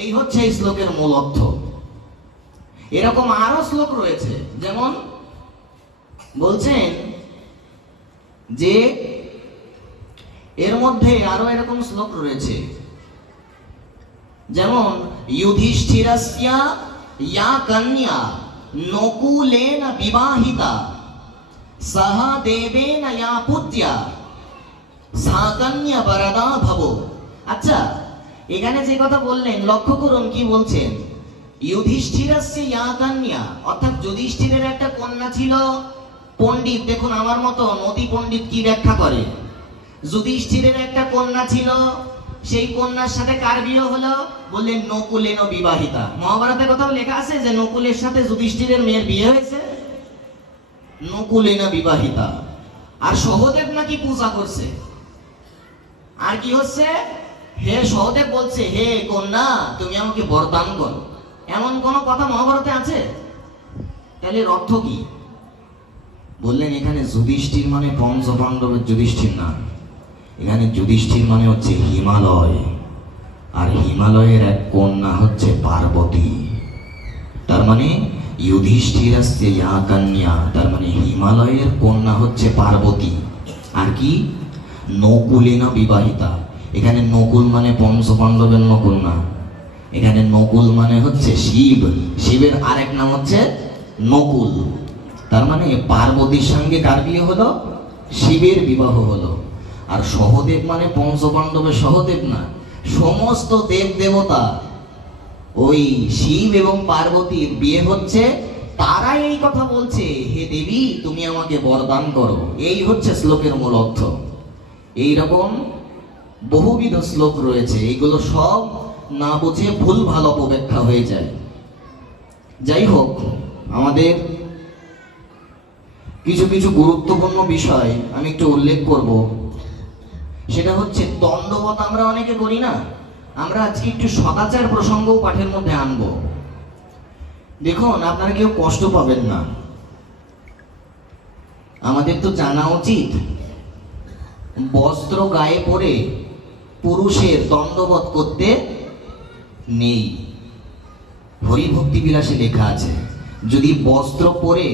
এই হচ্ছে এই শ্লোকের মূল অর্থ। এরকম আরো শ্লোক রয়েছে, যেমন বলছেন যে এর মধ্যে আরো এরকম শ্লোক রয়েছে, যেমন যুধিষ্ঠিরস্য ইয়া কন্যা নকুলেন বিবাহিতা সহদেবেন ইয়া পুত্র্যা সা কন্যা বরদা ভব। আচ্ছা, এখানে যে কথা বললেন লক্ষ্য করুন কি বলছেন, যুধিষ্ঠিরস্য ইয়া কন্যা, অর্থাৎ যুধিষ্ঠিরের একটা কন্যা ছিল পণ্ডিত। দেখুন আমার মতো নদী পণ্ডিত কি ব্যাখ্যা করে, যুধিষ্ঠিরের একটা কন্যা ছিল, সেই কন্যার সাথে কার বিয়ে হলো, বললেন নকুলেন বিবাহিতা। মহাভারতে কোথাও লেখা আছে যে নকুলের সাথে যুধিষ্ঠিরের মেয়ের বিয়ে হয়েছে? নকুলেন বিবাহিতা। আর সহদেব নাকি পূজা করছে, আর কি হচ্ছে, হে সহদেব বলছে হে কন্যা তুমি আমাকে বরদান করো। এমন কোন কথা মহাভারতে আছে? তাহলে এর অর্থ কি? বললেন এখানে যুধিষ্ঠির মানে পঞ্চপাণ্ডবের যুধিষ্ঠির না, এখানে যুধিষ্ঠির মানে হচ্ছে হিমালয়, আর হিমালয়ের এক কন্যা হচ্ছে পার্বতী। তার মানে যুধিষ্ঠিরস্য ইয়া কন্যা, তার মানে হিমালয়ের কন্যা হচ্ছে পার্বতী। আর কি, নকুলেন বিবাহিতা। এখানে নকুল মানে পঞ্চপাণ্ডবের নকুল না, এখানে নকুল মানে হচ্ছে শিব, শিবের আরেক নাম হচ্ছে নকুল। তার মানে পার্বতীর সঙ্গে কার বিয়ে হলো, শিবের বিবাহ হলো। আর সহদেব মানে পঞ্চপাণ্ডবের সহদেব না, সমস্ত দেব দেবতা ওই শিব এবং পার্বতীর বিয়ে হচ্ছে। তারাই এই কথা বলছে হে দেবী তুমি আমাকে বরদান করো। এই হচ্ছে শ্লোকের মূল অর্থ। এইরকম বহুবিধ শ্লোক রয়েছে, এইগুলো সব না বুঝে ভুল ভাল অপব্যাখ্যা হয়ে যায়। যাই হোক, আমাদের কিছু কিছু গুরুত্বপূর্ণ বিষয় আমি একটু উল্লেখ করব। সেটা হচ্ছে দণ্ডবত আমরা অনেকে করি না, আমরা আজকে একটু সদাচার প্রসঙ্গও পাঠের মধ্যে আনব। দেখুন আপনারা কেউ কষ্ট পাবেন না, আমাদের তো জানা উচিত বস্ত্র গায়ে পরে পুরুষের দণ্ডবত করতে নেই। হরিভক্তি বিলাসে লেখা আছে যদি বস্ত্র পরে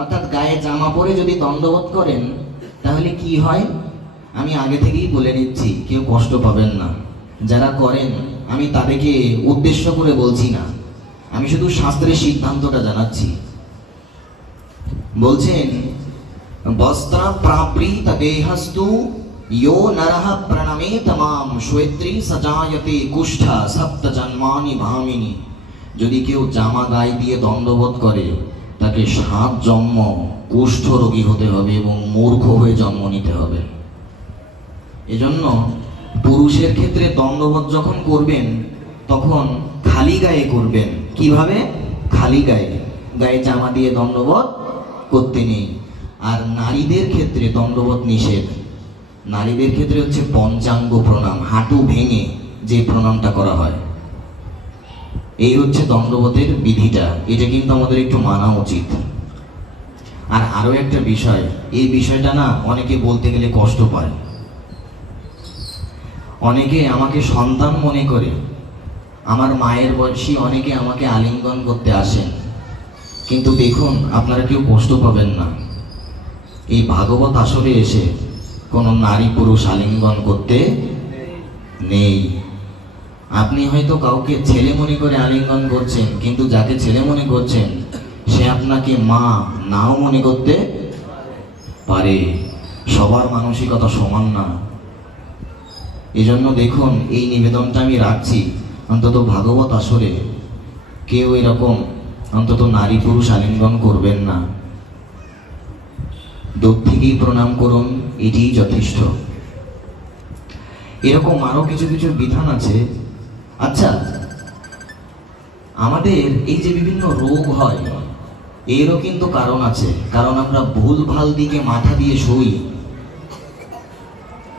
অর্থাৎ গায়ে জামা পরে যদি দণ্ডবত করেন তাহলে কি হয় আমি আগে থেকেই বলে নিচ্ছি, কেউ কষ্ট পাবেন না। যারা করেন আমি তাদেরকে উদ্দেশ্য করে বলছি না, আমি শুধু শাস্ত্রের সিদ্ধান্তটা জানাচ্ছি। বলছেন বস্ত্র প্রাবৃত দেহস্তু यो नरः प्रणमेत माम श्वेत्री सजायते कुष्ठा सप्त जन्मानि भामिनी। যদি কেউ জামা গায়ে দিয়ে দণ্ডবোধ করে তাকে 7 জন্ম কুষ্ঠ রোগী হতে হবে এবং মূর্খ হয়ে জন্ম নিতে হবে। এজন্য পুরুষের ক্ষেত্রে দণ্ডবোধ যখন করবেন তখন খালি গায়ে করবেন। কিভাবে? খালি গায়ে, গায়ে জামা দিয়ে দণ্ডবোধ করতে নেই। আর নারীদের ক্ষেত্রে দণ্ডবোধ নিষেধ। নারীদের ক্ষেত্রে হচ্ছে পঞ্চাঙ্গ প্রণাম, হাঁটু ভেঙে যে প্রণামটা করা হয়, এই হচ্ছে দণ্ডবোধের বিধিটা। এটা কিন্তু আমাদের একটু মানা উচিত। আর আরো একটা বিষয়, এই বিষয়টা না অনেকে বলতে গেলে কষ্ট পায়। অনেকে আমাকে সন্তান মনে করে, আমার মায়ের বয়সী অনেকে আমাকে আলিঙ্গন করতে আসেন, কিন্তু দেখুন আপনারা কেউ কষ্ট পাবেন না। এই ভাগবত আসরে এসে কোনো নারী পুরুষ আলিঙ্গন করতে নেই। আপনি হয়তো কাউকে ছেলে মনে করে আলিঙ্গন করছেন, কিন্তু যাকে ছেলে মনে করছেন সে আপনাকে মা নাও মনে করতে পারে। সবার মানসিকতা সমান না। এজন্য দেখুন, এই নিবেদনটা আমি রাখছি, অন্তত ভাগবত আসরে কেউ এরকম অন্তত নারী পুরুষ আলিঙ্গন করবেন না। দূর থেকেই প্রণাম করুন, এটিই যথেষ্ট। এরকম আরো কিছু কিছু বিধান আছে। আচ্ছা, আমাদের এই যে বিভিন্ন রোগ হয়, এরও কিন্তু কারণ আছে, কারণ আমরা ভুল ভাল দিকে মাথা দিয়ে শুই।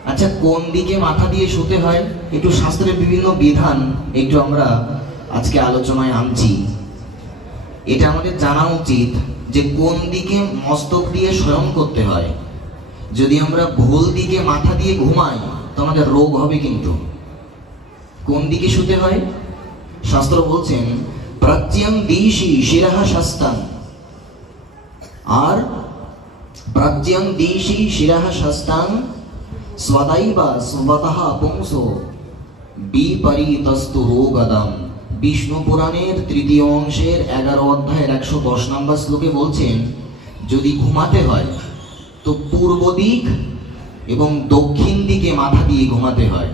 আচ্ছা, কোন দিকে মাথা দিয়ে শুতে হয়, একটু শাস্ত্রের বিভিন্ন বিধান একটু আমরা আজকে আলোচনায় আনছি। এটা আমাদের জানা উচিত যে কোন দিকে মস্তক দিয়ে শয়ন করতে হয়। যদি আমরা ভুল দিকে মাথা দিয়ে ঘুমাই তো আমাদের রোগ হবে। কিন্তু কোন দিকে শুতে হয়? শাস্ত্র বলছেন প্রাচ্যং দিশি শিরাহ শাস্তাং, আর প্রাচ্যং দিশি শিরাহ শাস্তাং স্বদাইবা স্বতঃ পুংসো বিপরীতস্তু রোগদম। বিষ্ণু পুরাণের তৃতীয় অংশের 11 অধ্যায়ের 110 নম্বর শ্লোকে বলছেন যদি ঘুমাতে হয় তো পূর্ব দিক এবং দক্ষিণ দিকে মাথা দিয়ে ঘুমাতে হয়।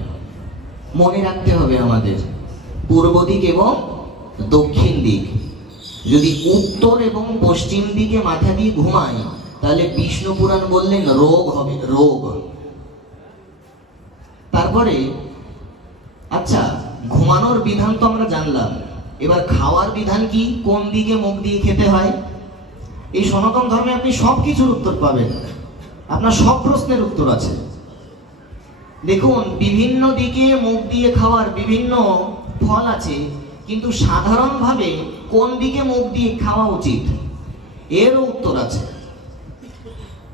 মনে রাখতে হবে আমাদের, পূর্ব দিক এবং দক্ষিণ দিক। যদি উত্তর এবং পশ্চিম দিকে মাথা দিয়ে ঘুমাই তাহলে বিষ্ণু পুরাণ বললেন রোগ হবে, রোগ। তারপরে আচ্ছা, ঘুমানোর বিধান তো আমরা জানলাম, এবার খাওয়ার বিধান কি? কোন দিকে মুখ দিয়ে খেতে হয়? এই সনাতন ধর্মে আপনি সব কিছুর উত্তর পাবেন, আপনার সব প্রশ্নের উত্তর আছে। দেখুন, বিভিন্ন দিকে মুখ দিয়ে খাওয়ার বিভিন্ন ফল আছে, কিন্তু সাধারণভাবে কোন দিকে মুখ দিয়ে খাওয়া উচিত এরও উত্তর আছে।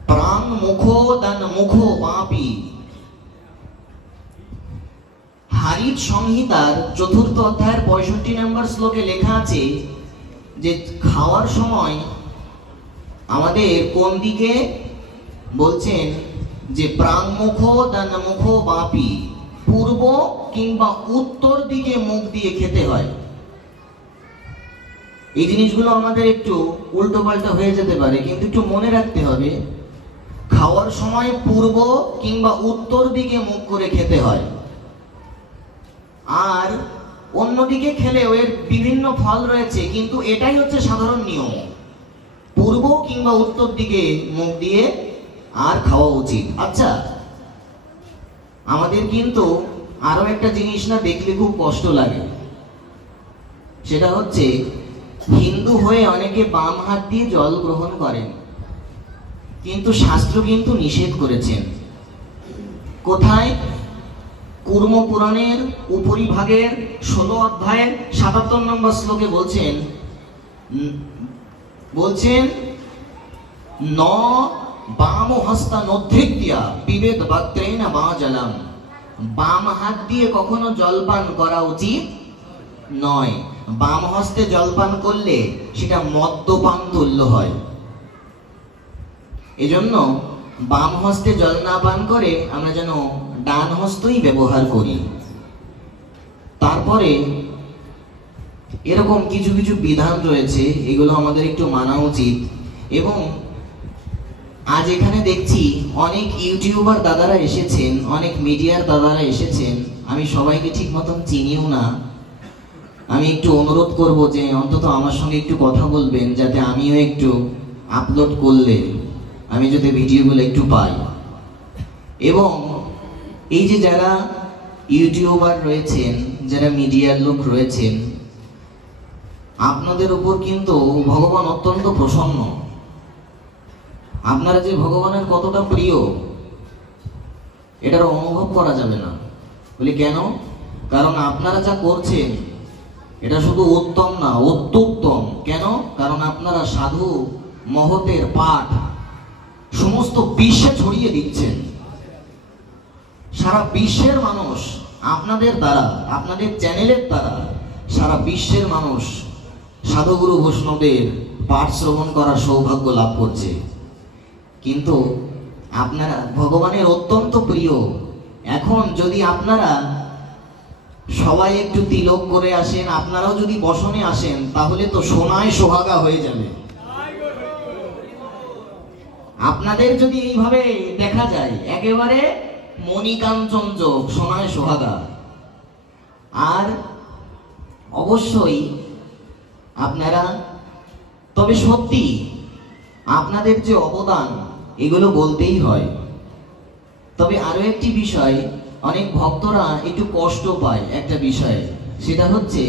প্রাণ মুখো দান মুখো বাপি। হারিত সংহিতার 4th অধ্যায়ের 65 নম্বর শ্লোকে লেখা আছে যে খাওয়ার সময় আমাদের কোন দিকে, বলছেন যে প্রাণ মুখো দান মুখো বাপি, পূর্ব কিংবা উত্তর দিকে মুখ দিয়ে খেতে হয়। এই জিনিসগুলো আমাদের একটু উল্টো পাল্টা হয়ে যেতে পারে, কিন্তু একটু মনে রাখতে হবে খাওয়ার সময় পূর্ব কিংবা উত্তর দিকে মুখ করে খেতে হয়। আর অন্যদিকে খেলেও এর বিভিন্ন ফল রয়েছে, কিন্তু এটাই হচ্ছে সাধারণ নিয়ম, পূর্ব কিংবা উত্তর দিকে মুখ দিয়ে আর খাওয়া উচিত। আচ্ছা, আমাদের কিন্তু আরো একটা জিনিস না দেখলে খুব কষ্ট লাগে, সেটা হচ্ছে হিন্দু হয়ে অনেকে বাম হাত দিয়ে জল গ্রহণ করেন, কিন্তু শাস্ত্র কিন্তু নিষেধ করেছেন। কোথায়? কুর্ম পুরাণের উপরিভাগের 16 অধ্যায়ের 77 নম্বর শ্লোকে বলছেন ন বাম হস্তা নধৃত্যা পিবেদ বক্ত্রেণ বা জলম। বাম হাত দিয়ে কখনো জলপান করা উচিত নয়। বাম হস্তে জলপান করলে সেটা মদ্যপান তুল্য হয়। এজন্য বাম হস্তে জল না পান করে আমরা যেন ডান হস্তই ব্যবহার করি। তারপরে এরকম কিছু কিছু বিধান রয়েছে, এগুলো আমাদের একটু মানা উচিত। এবং আজ এখানে দেখছি অনেক ইউটিউবার দাদারা এসেছেন, অনেক মিডিয়ার দাদারা এসেছেন, আমি সবাইকে ঠিক মতন চিনিও না। আমি একটু অনুরোধ করব যে অন্তত আমার সঙ্গে একটু কথা বলবেন, যাতে আমিও একটু আপলোড করলে আমি যদি ভিডিওগুলো একটু পাই। এবং এই যে যারা ইউটিউবার রয়েছেন, যারা মিডিয়ার লোক রয়েছেন, আপনাদের উপর কিন্তু ভগবান অত্যন্ত প্রসন্ন। আপনারা যে ভগবানের কতটা প্রিয় এটার অনুভব করা যাবে না। বলি কেন? কারণ আপনারা যা করছেন এটা শুধু উত্তম না, অত্যুত্তম। কেন? কারণ আপনারা সাধু মহতের পাঠ সমস্ত বিশ্বে ছড়িয়ে দিচ্ছেন। সারা বিশ্বের মানুষ আপনাদের দ্বারা, আপনাদের চ্যানেলের দ্বারা সারা বিশ্বের মানুষ সাধুগুরু বৈষ্ণবদের পাঠ শ্রবণ করার সৌভাগ্য লাভ করছে। কিন্তু আপনারা ভগবানের অত্যন্ত প্রিয়। এখন যদি আপনারা সবাই একটু তিলক করে আসেন, আপনারাও যদি বসনে আসেন, তাহলে তো সোনায় সোহাগা হয়ে যাবে। আপনাদের যদি এইভাবে দেখা যায় একেবারে মণিকাঞ্চন যোগ, সোনায় সোহাগা। আর অবশ্যই আপনারা, তবে সত্যি আপনাদের যে অবদান এগুলো বলতেই হয়। তবে আরো একটি বিষয়, অনেক ভক্তরা একটু কষ্ট পায় একটা বিষয়ে, সেটা হচ্ছে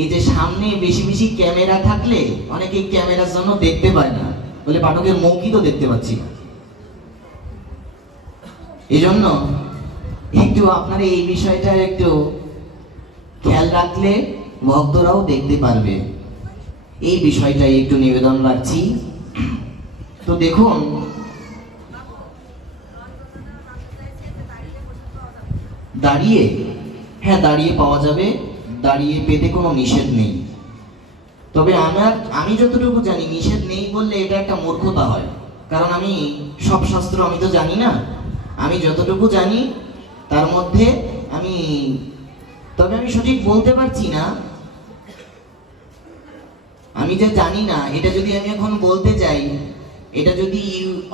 এই যে সামনে বেশি বেশি ক্যামেরা থাকলে অনেকে ক্যামেরার জন্য দেখতে পায় না, বলে পাঠকের মুখই তো দেখতে পাচ্ছি না। এই জন্য একটু আপনারা এই বিষয়টা একটু খেয়াল রাখলে ভক্তরাও দেখতে পারবে, এই বিষয়টাই একটু নিবেদন রাখছি। তো দেখুন, দাঁড়িয়ে, হ্যাঁ দাঁড়িয়ে পাওয়া যাবে, দাঁড়িয়ে পেতে কোনো নিষেধ নেই। তবে আমি যতটুকু জানি নিষেধ নেই বললে এটা একটা মূর্খতা হয়, কারণ আমি সব শাস্ত্র আমি তো জানি না। আমি যতটুকু জানি তার মধ্যে তবে আমি সঠিক বলতে পারছি না। আমি যে জানি না এটা যদি আমি এখন বলতে যাই, এটা যদি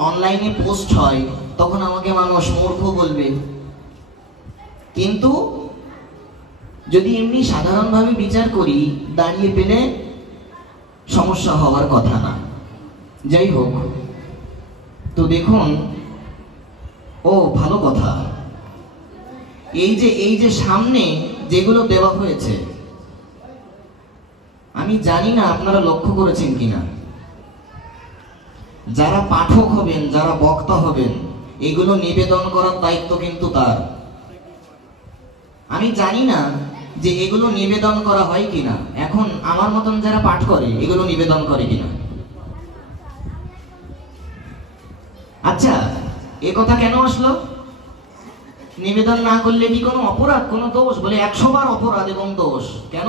অনলাইনে পোস্ট হয় তখন আমাকে মানুষ মূর্খ বলবে। কিন্তু যদি এমনি সাধারণভাবে বিচার করি, দাঁড়িয়ে পেলে সমস্যা হওয়ার কথা না। যাই হোক, তো দেখুন, ও ভালো কথা, এই যে সামনে যেগুলো দেওয়া হয়েছে, আমি জানি না আপনারা লক্ষ্য করেছেন কিনা, যারা পাঠক হবেন, যারা বক্তা হবেন, এগুলো নিবেদন করার দায়িত্ব কিন্তু তার। আমি জানি না যে এগুলো নিবেদন করা হয় কিনা, এখন আমার মতন যারা পাঠ করে এগুলো নিবেদন করে কিনা। আচ্ছা, এ কথা কেন আসলো? নিবেদন না করলে কি কোনো অপরাধ, কোনো দোষ? বলে 100 বার অপরাধ এবং দোষ। কেন?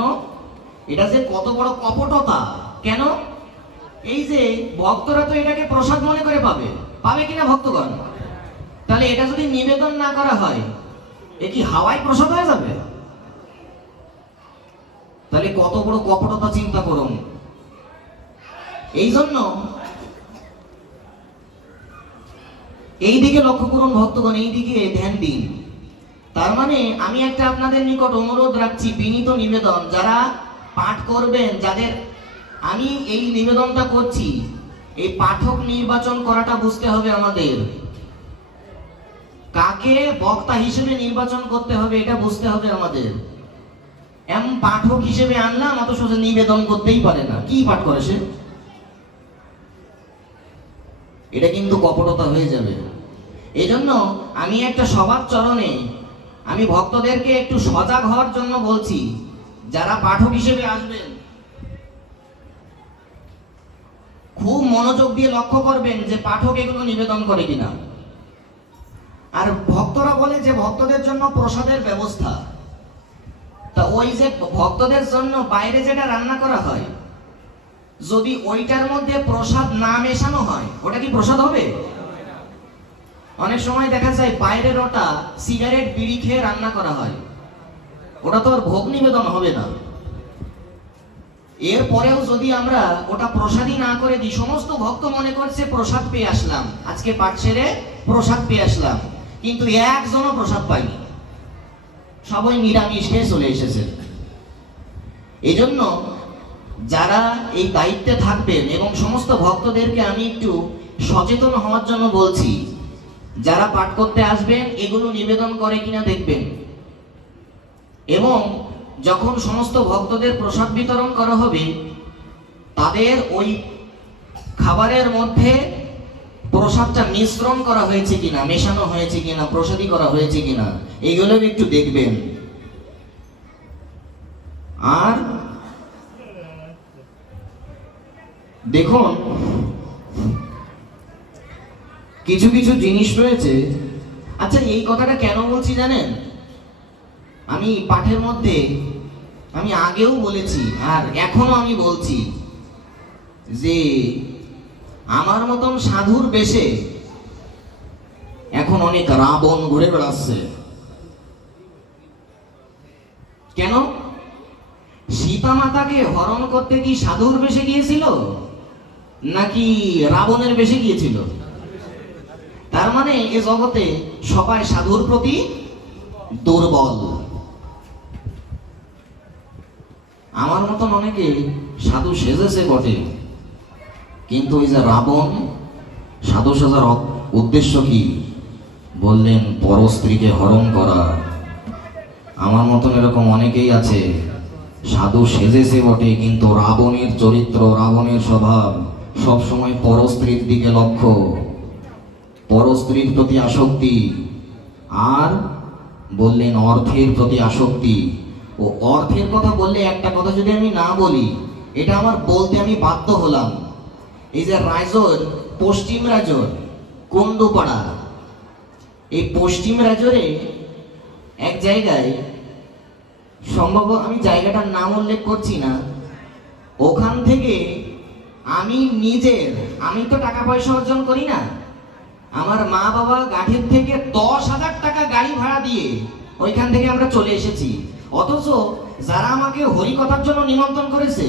এটা যে কত বড় কপটতা! কেন? এই যে ভক্তরা তো এটাকে প্রসাদ মনে করে পাবে কিনা ভক্তগণ? তাহলে এটা যদি নিবেদন না করা হয়, এ কি হাওয়ায় প্রসাদ হয়ে যাবে? তাহলে কত বড় কপটতা চিন্তা করুন। এই জন্য এই দিকে লক্ষ্য করুন ভক্তগণ, এই দিকে ধ্যান দিন। তার মানে আমি একটা আপনাদের নিকট অনুরোধ রাখছি, বিনীত নিবেদন, যারা পাঠ করবেন, যাদের আমি এই নিবেদনটা করছি, এই পাঠক নির্বাচন করাটা বুঝতে হবে আমাদের। কাকে বক্তা হিসেবে নির্বাচন করতে হবে এটা বুঝতে হবে আমাদের। পাঠক হিসেবে আনলাম, অত সোজা নিবেদন করতেই পারে না, কি পাঠ করে সে? এটা কিন্তু কপটতা হয়ে যাবে। এজন্য আমি একটা সবার চরণে আমি ভক্তদেরকে একটু সজাগ হওয়ার জন্য বলছি, যারা পাঠক হিসেবে আসবেন খুব মনোযোগ দিয়ে লক্ষ্য করবেন যে পাঠক এগুলো নিবেদন করে কিনা। আর ভক্তরা বলে যে ভক্তদের জন্য প্রসাদের ব্যবস্থা, তা ওই যে ভক্তদের জন্য বাইরে যেটা রান্না করা হয়, যদি ওইটার মধ্যে প্রসাদ না মেশানো হয়, ওটা কি প্রসাদ হবে? অনেক সময় দেখা যায় বাইরের ওটা সিগারেট বিড়ি খেয়ে রান্না করা হয়, ওটা তো আর ভোগ নিবেদন হবে না। এরপরেও যদি আমরা ওটা প্রসাদই না করে দিই, সমস্ত ভক্ত মনে করছে প্রসাদ পেয়ে আসলাম, আজকে পাঠ সেরে প্রসাদ পেয়ে আসলাম, কিন্তু একজনও প্রসাদ পাইনি, সবাই নিরামিষ খেয়ে চলে এসেছে। এই জন্য যারা এই দায়িত্বে থাকবেন, এবং সমস্ত ভক্তদেরকে আমি একটু সচেতন হওয়ার জন্য বলছি, যারা পাঠ করতে আসবেন এগুলো নিবেদন করে কিনা দেখবেন। এবং যখন সমস্ত ভক্তদের প্রসাদ বিতরণ করা হবে, তাদের ওই খাবারের মধ্যে প্রসাদটা মিশ্রণ করা হয়েছে কিনা, মেশানো হয়েছে কিনা, প্রসাদী করা হয়েছে কিনা, এইগুলো একটু দেখবেন। আর দেখুন, কিছু কিছু জিনিস রয়েছে। আচ্ছা, এই কথাটা কেন বলছি জানেন? আমি পাঠের মধ্যে আমি আগেও বলেছি আর এখনো আমি বলছি যে আমার মতন সাধুর বেশে এখন অনেক রাবণ ঘুরে বেড়াচ্ছে। কেন? সীতা মাতাকে হরণ করতে কি সাধুর বেশে গিয়েছিল নাকি রাবণের বেশে গিয়েছিল? তার মানে এ জগতে সবাই সাধুর প্রতি দুর্বল। আমার মতন অনেকে সাধু সেজেছে বটে, কিন্তু ওই যে রাবণ সাধু সাজার উদ্দেশ্য কি? বললেন পরস্ত্রীকে হরণ করা। আমার মতন এরকম অনেকেই আছে, সাধু সেজেছে বটে, কিন্তু রাবণের চরিত্র, রাবণের স্বভাব সবসময় পরস্ত্রীর দিকে লক্ষ্য, পরস্ত্রীর প্রতি আসক্তি। আর বললেন অর্থের প্রতি আসক্তি। ও অর্থের কথা বললে একটা কথা যদি আমি না বলি, এটা আমার বলতে আমি বাধ্য হলাম। এই যে রায়জোর, পশ্চিম রাজোর কুন্ডুপাড়া, এই পশ্চিম রাজোরে এক জায়গায়, সম্ভব আমি জায়গাটার নাম উল্লেখ করছি না, ওখান থেকে আমি নিজের, আমি তো টাকা পয়সা অর্জন করি না, আমার মা বাবা গাড়ির থেকে 10,000 টাকা গাড়ি ভাড়া দিয়ে ওইখান থেকে আমরা চলে এসেছি। অথচ যারা আমাকে হরিকথার জন্য নিমন্ত্রণ করেছে,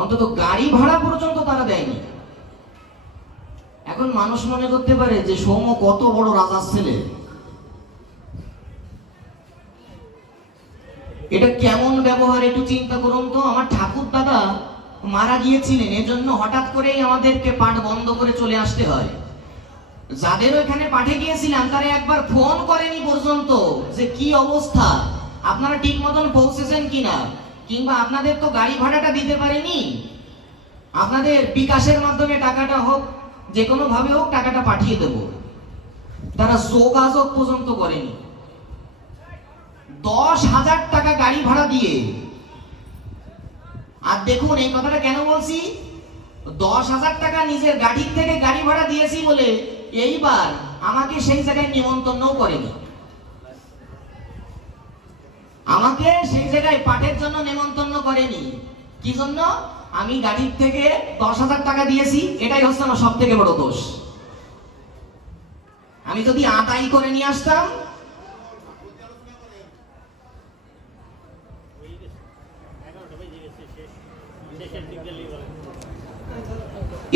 অন্তত গাড়ি ভাড়া পর্যন্ত তারা দেয়নি। এখন মানুষ মনে করতে পারে যে সৌম্য কত বড় রাজার ছেলে, এটা কেমন ব্যবহার একটু চিন্তা করুন তো। আমার ঠাকুর দাদা মারা গিয়েছিলেন, এজন্য হঠাৎ করেই আমাদেরকে পাঠ বন্ধ করে চলে আসতে হয়। যাদের ওখানে পাঠে গিয়েছিলাম তারা একবার ফোন করেনি পর্যন্ত যে কি অবস্থা, আপনারা ঠিক মতন পৌঁছেছেন কিনা, কিংবা আপনাদের তো গাড়ি ভাড়াটা দিতে পারেনি, আপনাদের বিকাশের মাধ্যমে টাকাটা হোক, যে কোনো ভাবে হোক টাকাটা পাঠিয়ে দেব। তারা যোগাযোগ পর্যন্ত করেনি। 10,000 টাকা গাড়ি ভাড়া দিয়ে। আর দেখুন এই কথাটা কেন বলছি, 10,000 টাকা নিজের গাড়ির থেকে গাড়ি ভাড়া দিয়েছি বলে এইবার আমাকে সেই জায়গায় নিমন্ত্রণও করেনি। আমাকে সেই জায়গায় পাঠের জন্য নিমন্ত্রণ করেনি। কি জন্য? আমি গাড়ির থেকে 10,000 টাকা দিয়েছি, এটাই হচ্ছে আমার সব থেকে বড় দোষ। আমি যদি আদায় করে নিয়ে আসতাম,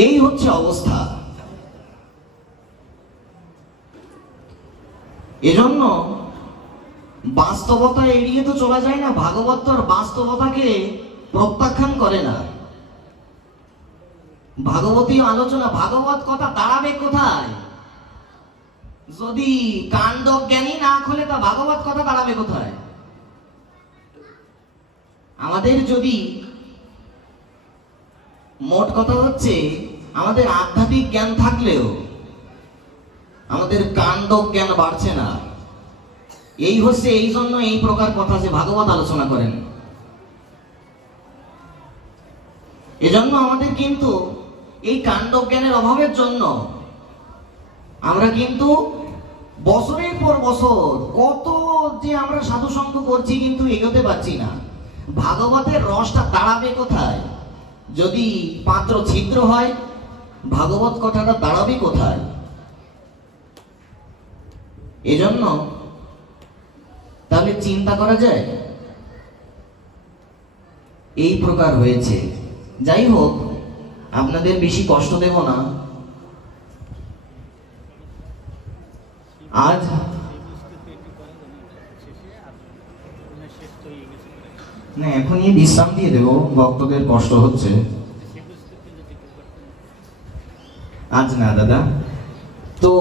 এই হচ্ছে অবস্থা। এজন্য বাস্তবতা এড়িয়ে তো চলা যায় না। ভাগবত তোর বাস্তবতাকে প্রত্যাখ্যান করে না। ভাগবতী আলোচনা, ভাগবত কথা দাঁড়াবে কোথায়? যদি কাণ্ড জ্ঞানী না খোলে তা ভাগবত কথা দাঁড়াবে কোথায়? আমাদের যদি, মোট কথা হচ্ছে আমাদের আধ্যাত্মিক জ্ঞান থাকলেও আমাদের কাণ্ড জ্ঞান বাড়ছে না। এই হচ্ছে এই জন্য এই প্রকার কথা যে ভাগবত আলোচনা করেন। এজন্য আমাদের কিন্তু এই কাণ্ড জ্ঞানের অভাবের জন্য আমরা কিন্তু বছরের পর বছর কত যে আমরা সাধু সঙ্গ করছি, কিন্তু এগোতে পারছি না। ভাগবতের রসটা দাঁড়াবে কোথায়? যদি পাত্র ছিদ্র হয়, ভাগবত কথাটা দাঁড়াবে কোথায়? এজন্য তাহলে চিন্তা করা যায় এই প্রকার হয়েছে। যাই হোক, আপনাদের বেশি কষ্ট দেব না। আজ না, এখনই বিশ্রাম দিয়ে দেব, ভক্তদের কষ্ট হচ্ছে। আজ না দাদা, তো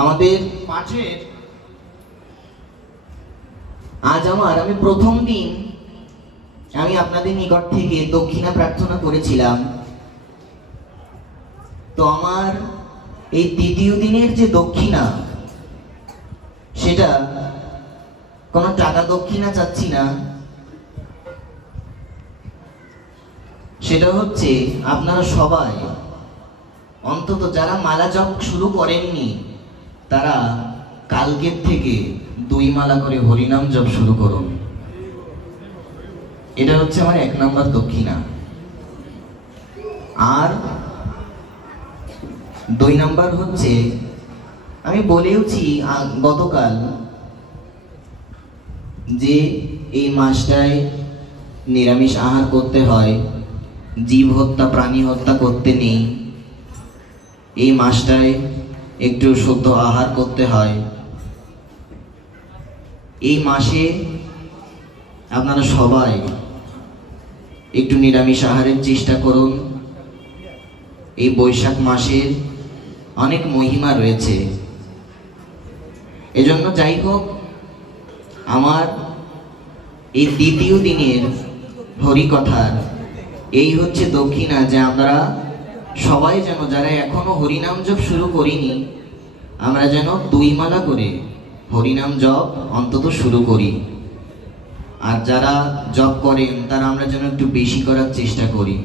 আমাদের পাঠের আজ আমি প্রথম দিন আমি আপনাদের নিকট থেকে দক্ষিণা প্রার্থনা করেছিলাম। তো আমার এই তৃতীয় দিনের যে দক্ষিণা, সেটা কোনো টাকা দক্ষিণা চাচ্ছি না। সেটা হচ্ছে আপনারা সবাই, অন্তত যারা মালা জপ শুরু করেননি, তারা কালকের থেকে 2 মালা করে হরিনাম জপ শুরু করুন। এটা হচ্ছে আমার 1 নম্বর দক্ষিণা। আর 2 নম্বর হচ্ছে, আমি বলেওছি গতকাল যে এই মাসটায় নিরামিষ আহার করতে হয়, জীব হত্যা, প্রাণী হত্যা করতে নেই। এই মাসটায় একটু শুদ্ধ আহার করতে হয়। এই মাসে আপনারা সবাই একটু নিরামিষ আহারের চেষ্টা করুন। এই বৈশাখ মাসের অনেক মহিমা রয়েছে। এজন্য যাই হোক, আমার এই দ্বিতীয় দিনের হরিকথার এই হচ্ছে দক্ষিণা, যে আমরা সবাই যেন, যারা এখনো হরিনাম জপ শুরু করিনি, আমরা যেন 2 মালা করে হরিনাম জপ অন্তত শুরু করি। আর যারা জপ করেন তারা আমরা যেন একটু বেশি করার চেষ্টা করি।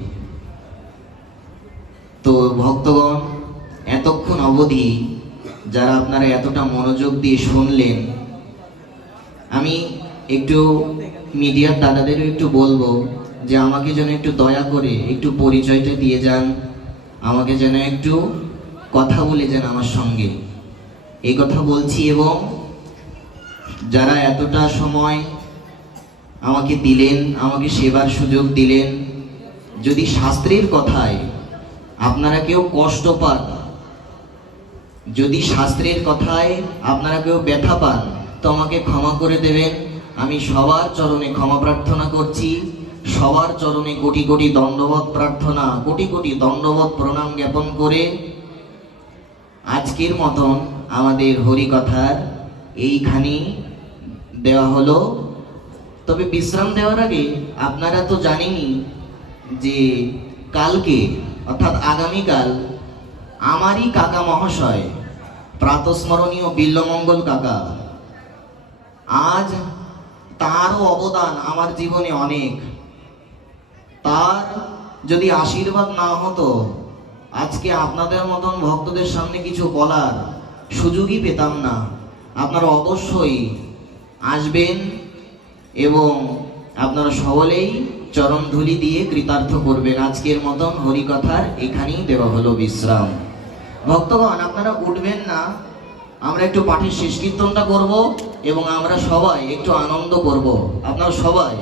তো ভক্তগণ, এতক্ষণ অবধি যারা আপনারা এতটা মনোযোগ দিয়ে শুনলেন, আমি একটু মিডিয়ার দাদাদেরও একটু বলবো যে আমাকে যেন একটু দয়া করে একটু পরিচয়টা দিয়ে যান, আমাকে যেন একটু কথা বলে যান আমার সঙ্গে। এই কথা বলছি, এবং যারা এতটা সময় আমাকে দিলেন, আমাকে সেবার সুযোগ দিলেন, যদি শাস্ত্রের কথায় আপনারা কেউ কষ্ট পান, যদি শাস্ত্রের কথায় আপনারা কেউ ব্যথা পান, তো আমাকে ক্ষমা করে দেবেন। আমি সবার চরণে ক্ষমা প্রার্থনা করছি, সবার চরণে কোটি কোটি দণ্ডবত প্রার্থনা, কোটি কোটি দণ্ডবত প্রণাম জ্ঞাপন করে আজকের মতন আমাদের হরিকথার এইখানেই দেওয়া হলো। তবে বিশ্রাম দেওয়ার আগে আপনারা তো জানেনই যে কালকে অর্থাৎ আগামীকাল আমারই কাকা মহাশয়, প্রাতঃস্মরণীয় বিল্লমঙ্গল কাকা, আজ তারও অবদান আমার জীবনে অনেক। তার যদি আশীর্বাদ না হতো, আজকে আপনাদের মতন ভক্তদের সামনে কিছু বলার সুযোগই পেতাম না। আপনারা অবশ্যই আসবেন এবং আপনারা সকলেই চরণ ধুলি দিয়ে কৃতার্থ করবেন। আজকের মতন হরিকথার এখানেই দেওয়া হলো বিশ্রাম। ভক্তগণ, আপনারা উঠবেন না, আমরা একটু পাঠের শেষ কীর্তনটা করব এবং আমরা সবাই একটু আনন্দ করব। আপনারা সবাই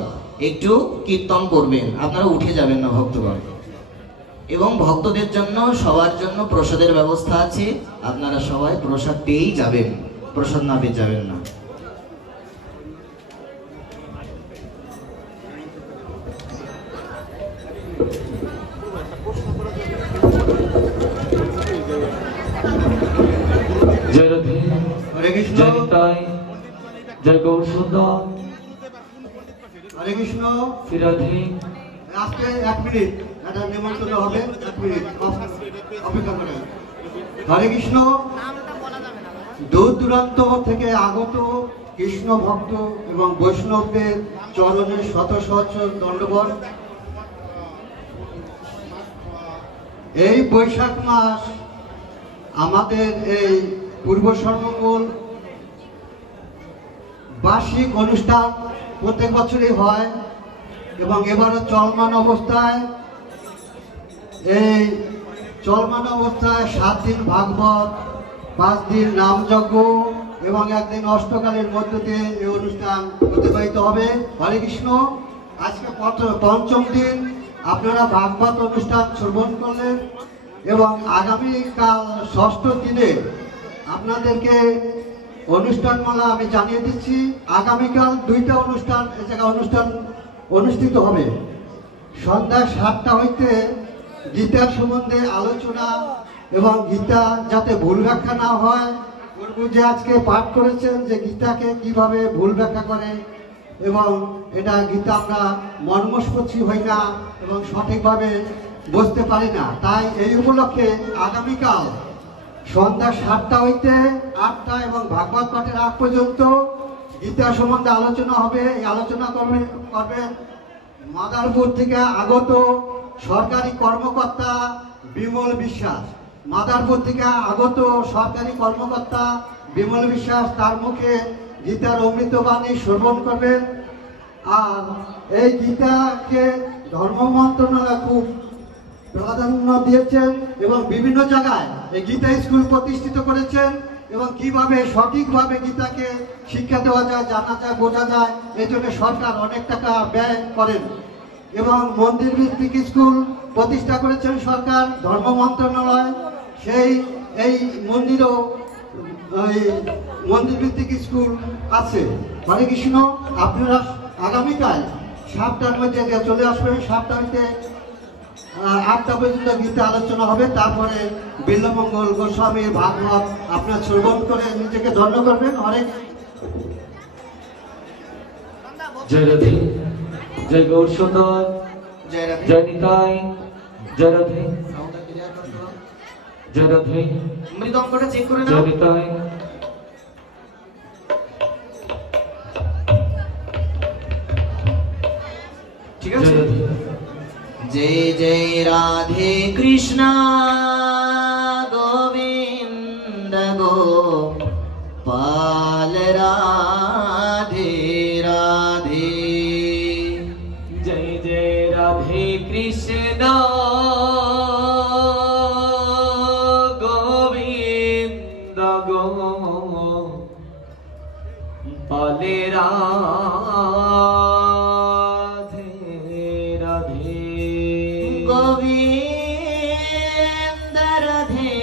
একটু কীর্তন করবেন, আপনারা উঠে যাবেন না ভক্তগণ। এবং ভক্তদের জন্য, সবার জন্য প্রসাদের ব্যবস্থা আছে, আপনারা সবাই প্রসাদ পেয়েই যাবেন, প্রসাদ না পেয়ে যাবেন না। জয় রাধে, হরে কৃষ্ণ, জয় নিতাই, জয় গৌর সুন্দর, হরে কৃষ্ণ, শ্রী রাধে। আজকে 1 মিনিট একটা নিমন্ত্রণ হবে, 1 মিনিট অপেক্ষা করেন। হরে কৃষ্ণ। দূর দূরান্ত থেকে আগত কৃষ্ণ ভক্ত এবং বৈষ্ণবদের চরণে শত সহস্র দণ্ডবত। এই বৈশাখ মাস আমাদের এই পূর্ব সর্বমূল বার্ষিক অনুষ্ঠান প্রত্যেক বছরই হয় এবং এবারও চলমান অবস্থায়, এই চলমান অবস্থায় 7 দিন ভাগবত, 5 দিন নামযজ্ঞ এবং 1 দিন অষ্টকালের মধ্য দিয়ে এই অনুষ্ঠান অতিবাহিত হবে। হরে কৃষ্ণ। আজকে 5ম দিন আপনারা ভাগবত অনুষ্ঠান শ্রবণ করলেন এবং আগামীকাল 6ষ্ঠ দিনে আপনাদেরকে অনুষ্ঠানমালা আমি জানিয়ে দিচ্ছি। আগামীকাল 2টা অনুষ্ঠান এই জায়গায় অনুষ্ঠিত হবে। সন্ধ্যা 7টা হইতে গীতার সম্বন্ধে আলোচনা এবং গীতা যাতে ভুল ব্যাখ্যা না হয়, গুরু যে আজকে পাঠ করেছেন যে গীতাকে কিভাবে ভুল ব্যাখ্যা করে এবং এটা গীতা আমরা মর্মস্পর্শী হই না এবং সঠিকভাবে বুঝতে পারি না। তাই এই উপলক্ষে আগামীকাল সন্ধ্যা 7টা হইতে 8টা এবং ভাগবত পাঠের আগ পর্যন্ত গীতা সম্বন্ধে আলোচনা হবে। এই আলোচনা করবেন মাদারপুর থেকে আগত সরকারি কর্মকর্তা বিমল বিশ্বাস। মাদারপুর থেকে আগত সরকারি কর্মকর্তা বিমল বিশ্বাস তার মুখে গীতার অমৃতবাণী শ্রবণ করবেন। আর এই গীতাকে ধর্ম মন্ত্রণালয় খুব প্রাধান্য দিয়েছেন এবং বিভিন্ন জায়গায় এই গীতা স্কুল প্রতিষ্ঠিত করেছেন এবং কিভাবে সঠিকভাবে গীতাকে শিক্ষা দেওয়া যায়, জানা যায়, বোঝা যায়, এই জন্য সরকার অনেক টাকা ব্যয় করেন এবং মন্দির ভিত্তিক স্কুল প্রতিষ্ঠা করেছেন সরকার, ধর্ম মন্ত্রণালয়। সেই এই মন্দিরও ওই মন্দির ভিত্তিক স্কুল আছে। হরে কৃষ্ণ। আপনারা আগামীকাল 7টার মধ্যে চলে আসবেন। 7টা হইতে 8টা পর্যন্ত গীতা আলোচনা হবে। তারপরে বিল্লমঙ্গল গোস্বামীর ভাগবত আপনার শ্রবণ করে নিজেকে ধন্য করবেন। অনেক জয় রাধে, জয় গৌর সুন্দর, জয় রাধে। জয় নিতাই, জয় রাধে, জয় রাধে, মৃদঙ্গটা চেক করে জয় নাও। নিতাই। ঠিক জয় আছে। রাধে। जय जय राधे कृष्णा गोविंद गोपाल राधे राधे। जय जय राधे कृष्ण गोविंद गोपाल राधे राधे। गोविंद राधे